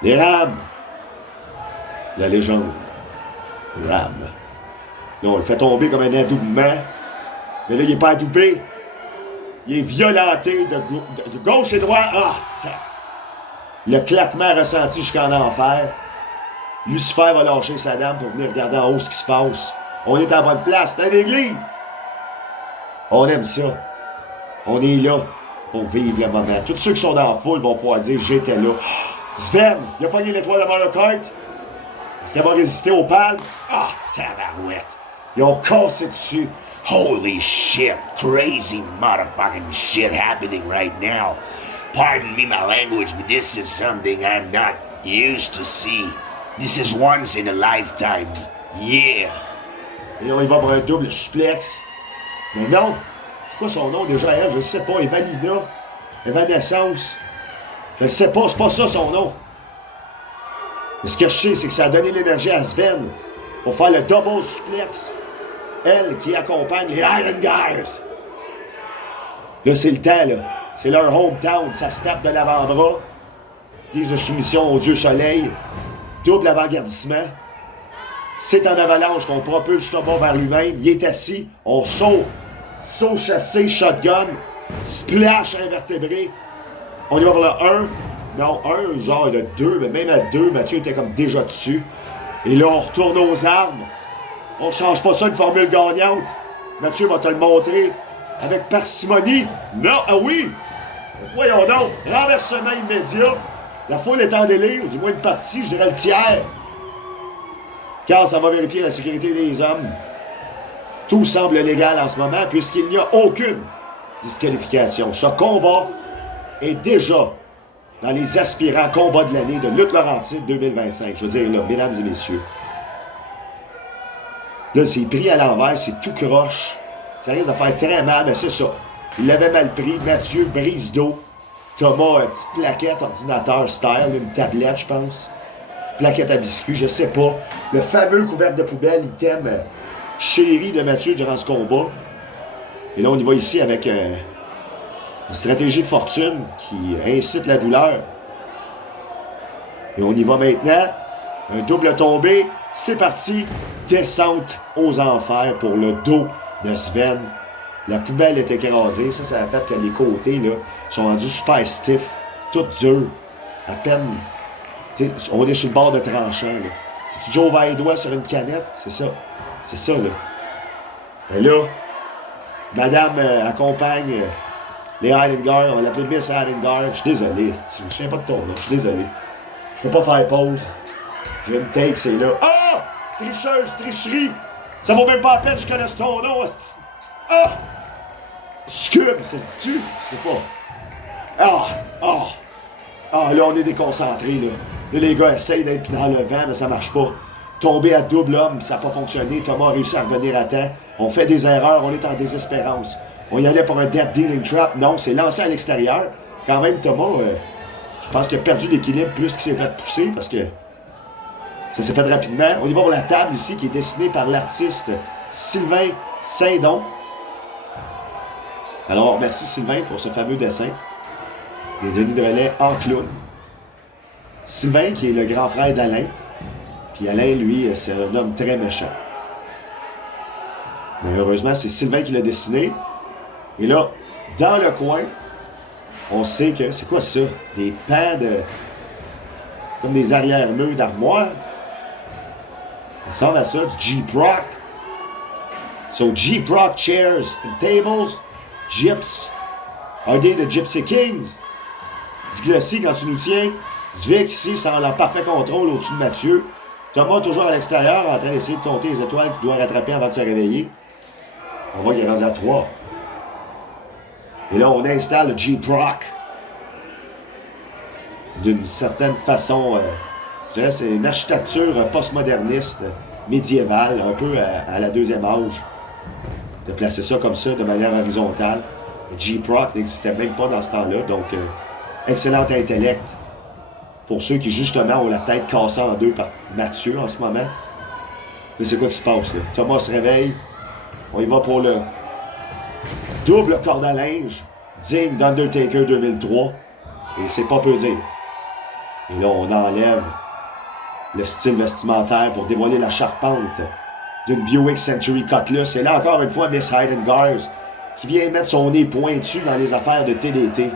Les rames. La légende. Ram. Là, on le fait tomber comme un adoubement. Mais là, il n'est pas adoubé. Il est violenté de gauche et droite. Ah! Le claquement ressenti jusqu'en enfer. Lucifer va lâcher sa dame pour venir regarder en haut ce qui se passe. On est à bonne place. C'est une église. On aime ça. On est là pour vivre le moment. Tous ceux qui sont dans la foule vont pouvoir dire « J'étais là ». Sven, il a pogné l'étoile de Mario Kart. Est-ce qu'elle va résister aux palmes? Ah, tabarouette. Ils ont cassé dessus. Holy shit, crazy motherfucking shit happening right now. Pardon me my language, but this is something I'm not used to see. This is once in a lifetime. Yeah. Et là, il va pour un double suplex. Mais non. C'est quoi son nom déjà, elle? Je ne sais pas. Evalina. Evanescence. Je ne sais pas. C'est pas ça son nom. Mais ce que je sais, c'est que ça a donné l'énergie à Sven pour faire le double suplex. Elle qui accompagne les Iron Guys. Là, c'est le temps, là. C'est leur hometown. Ça se tape de l'avant-bras. Prise de soumission au dieu soleil. Double avant-gardissement. C'est en avalanche qu'on propulse Thomas vers lui-même. Il est assis. On saute. Saut chassé, shotgun. Splash invertébré. On y va pour le 1. Non, 1, genre le 2. Mais même à 2, Mathieu était comme déjà dessus. Et là, on retourne aux armes. On change pas ça une formule gagnante. Mathieu va te le montrer avec parcimonie. Non, ah oui! Voyons donc, renversement immédiat. La foule est en délire, du moins une partie, je dirais le tiers. Car ça va vérifier la sécurité des hommes. Tout semble légal en ce moment puisqu'il n'y a aucune disqualification. Ce combat est déjà dans les aspirants combats de l'année de Lutte Laurentide 2025. Je veux dire, là, mesdames et messieurs. Là, c'est pris à l'envers, c'est tout croche. Ça risque de faire très mal, mais c'est ça. Il l'avait mal pris. Mathieu, brise d'eau. Thomas, petite plaquette, ordinateur style, une tablette, je pense. Plaquette à biscuits, je sais pas. Le fameux couvercle de poubelle, item chéri de Mathieu durant ce combat. Et là, on y va ici avec une stratégie de fortune qui incite la douleur. Et on y va maintenant. Un double tombé. C'est parti. Descente aux enfers pour le dos de Sven. La poubelle est écrasée. Ça a fait que les côtés là, sont rendus super stiff. Tout dur. À peine. T'sais, on est sur le bord de tranchant. Tu déjà ouvert les doigts sur une canette? C'est ça. C'est ça, là. Et là, madame accompagne les Highlanders. On va l'appeler Miss Highlanders. Je suis désolé. Je me souviens pas de ton nom. Je suis désolé. Je peux pas faire pause. J'ai une take, c'est là. Ah! Tricheuse, tricherie! Ça vaut même pas la peine que je connaisse ton nom. Ah! Scub, ça se dit-tu? Je sais pas. Ah! Ah! Ah, là, on est déconcentrés, là. Là, les gars essayent d'être dans le vent, mais ça marche pas. Tomber à double homme, ça n'a pas fonctionné. Thomas a réussi à revenir à temps. On fait des erreurs, on est en désespérance. On y allait pour un dead dealing trap. Non, c'est lancé à l'extérieur. Quand même, Thomas, je pense qu'il a perdu l'équilibre plus qu'il s'est fait pousser parce que ça s'est fait rapidement. On y va pour la table ici qui est dessinée par l'artiste Sylvain Saint-Don. Alors, merci Sylvain pour ce fameux dessin. Et Denis Drolet en clown. Sylvain qui est le grand frère d'Alain. Puis Alain, lui, c'est un homme très méchant. Mais heureusement, c'est Sylvain qui l'a dessiné. Et là, dans le coin, on sait que... C'est quoi ça? Des pans de... comme des arrière-murs d'armoire. Ça ressemble à ça, du Jeep-Rock. So, Jeep-Rock chairs and tables. Gyps. Are they the Gypsy Kings? Diglossy, quand tu nous tiens. Zvic ici, semble en parfait contrôle au-dessus de Mathieu. Thomas toujours à l'extérieur en train d'essayer de compter les étoiles qu'il doit rattraper avant de se réveiller. On voit qu'il est rendu à 3. Et là, on installe le Jeep-Rock. d'une certaine façon, je dirais c'est une architecture postmoderniste, médiévale, un peu à la deuxième âge. De placer ça comme ça, de manière horizontale. J-Proc n'existait même pas dans ce temps-là, donc excellent intellect. Pour ceux qui, justement, ont la tête cassée en deux par Mathieu en ce moment. Mais c'est quoi qui se passe, là? Thomas se réveille. On y va pour le double corde à linge digne d'Undertaker 2003. Et c'est pas peu dire. Et là, on enlève le style vestimentaire pour dévoiler la charpente d'une Buick Century Cutlass. Et là, encore une fois, Miss Hayden Gars qui vient mettre son nez pointu dans les affaires de TDT.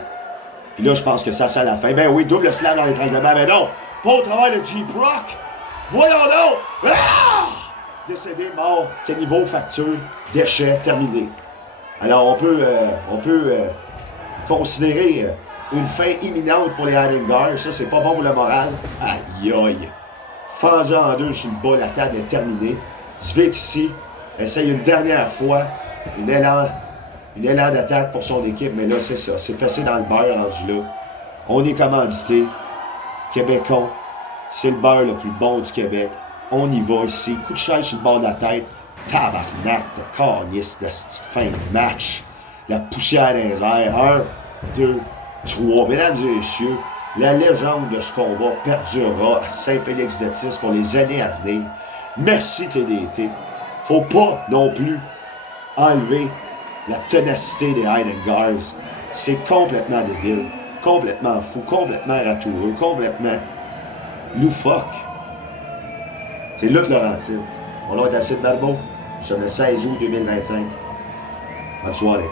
Puis là, je pense que ça, c'est à la fin. Ben oui, double slam dans l'étranglement. Mais non, pas au travail de J-Proc. Voyons donc! Ah! Décédé, mort, caniveau, facture, déchet, terminé. Alors, on peut considérer une fin imminente pour les Heidengars. Ça, c'est pas bon pour le moral. Aïe, aïe. Fendu en deux sur le bas, la table est terminée. Svick ici essaye une dernière fois une élan d'attaque pour son équipe, mais là, c'est ça. C'est fessé dans le beurre rendu là. On est commandité. Québécois, c'est le beurre le plus bon du Québec. On y va ici. Coup de chaise sur le bord de la tête. Tabarnak de calice de cette fin de match. La poussière dans les airs. 1, 2, 3. Mesdames et messieurs, la légende de ce combat perdurera à Saint-Félix-d'Étis pour les années à venir. Merci TDT. Faut pas non plus enlever la ténacité des Heidengars. C'est complètement débile, complètement fou, complètement ratoureux, complètement loufoque. C'est Luc Laurentide. Mon nom est Acide Barbeau. Nous sommes le 16 août 2025. Bonne soirée.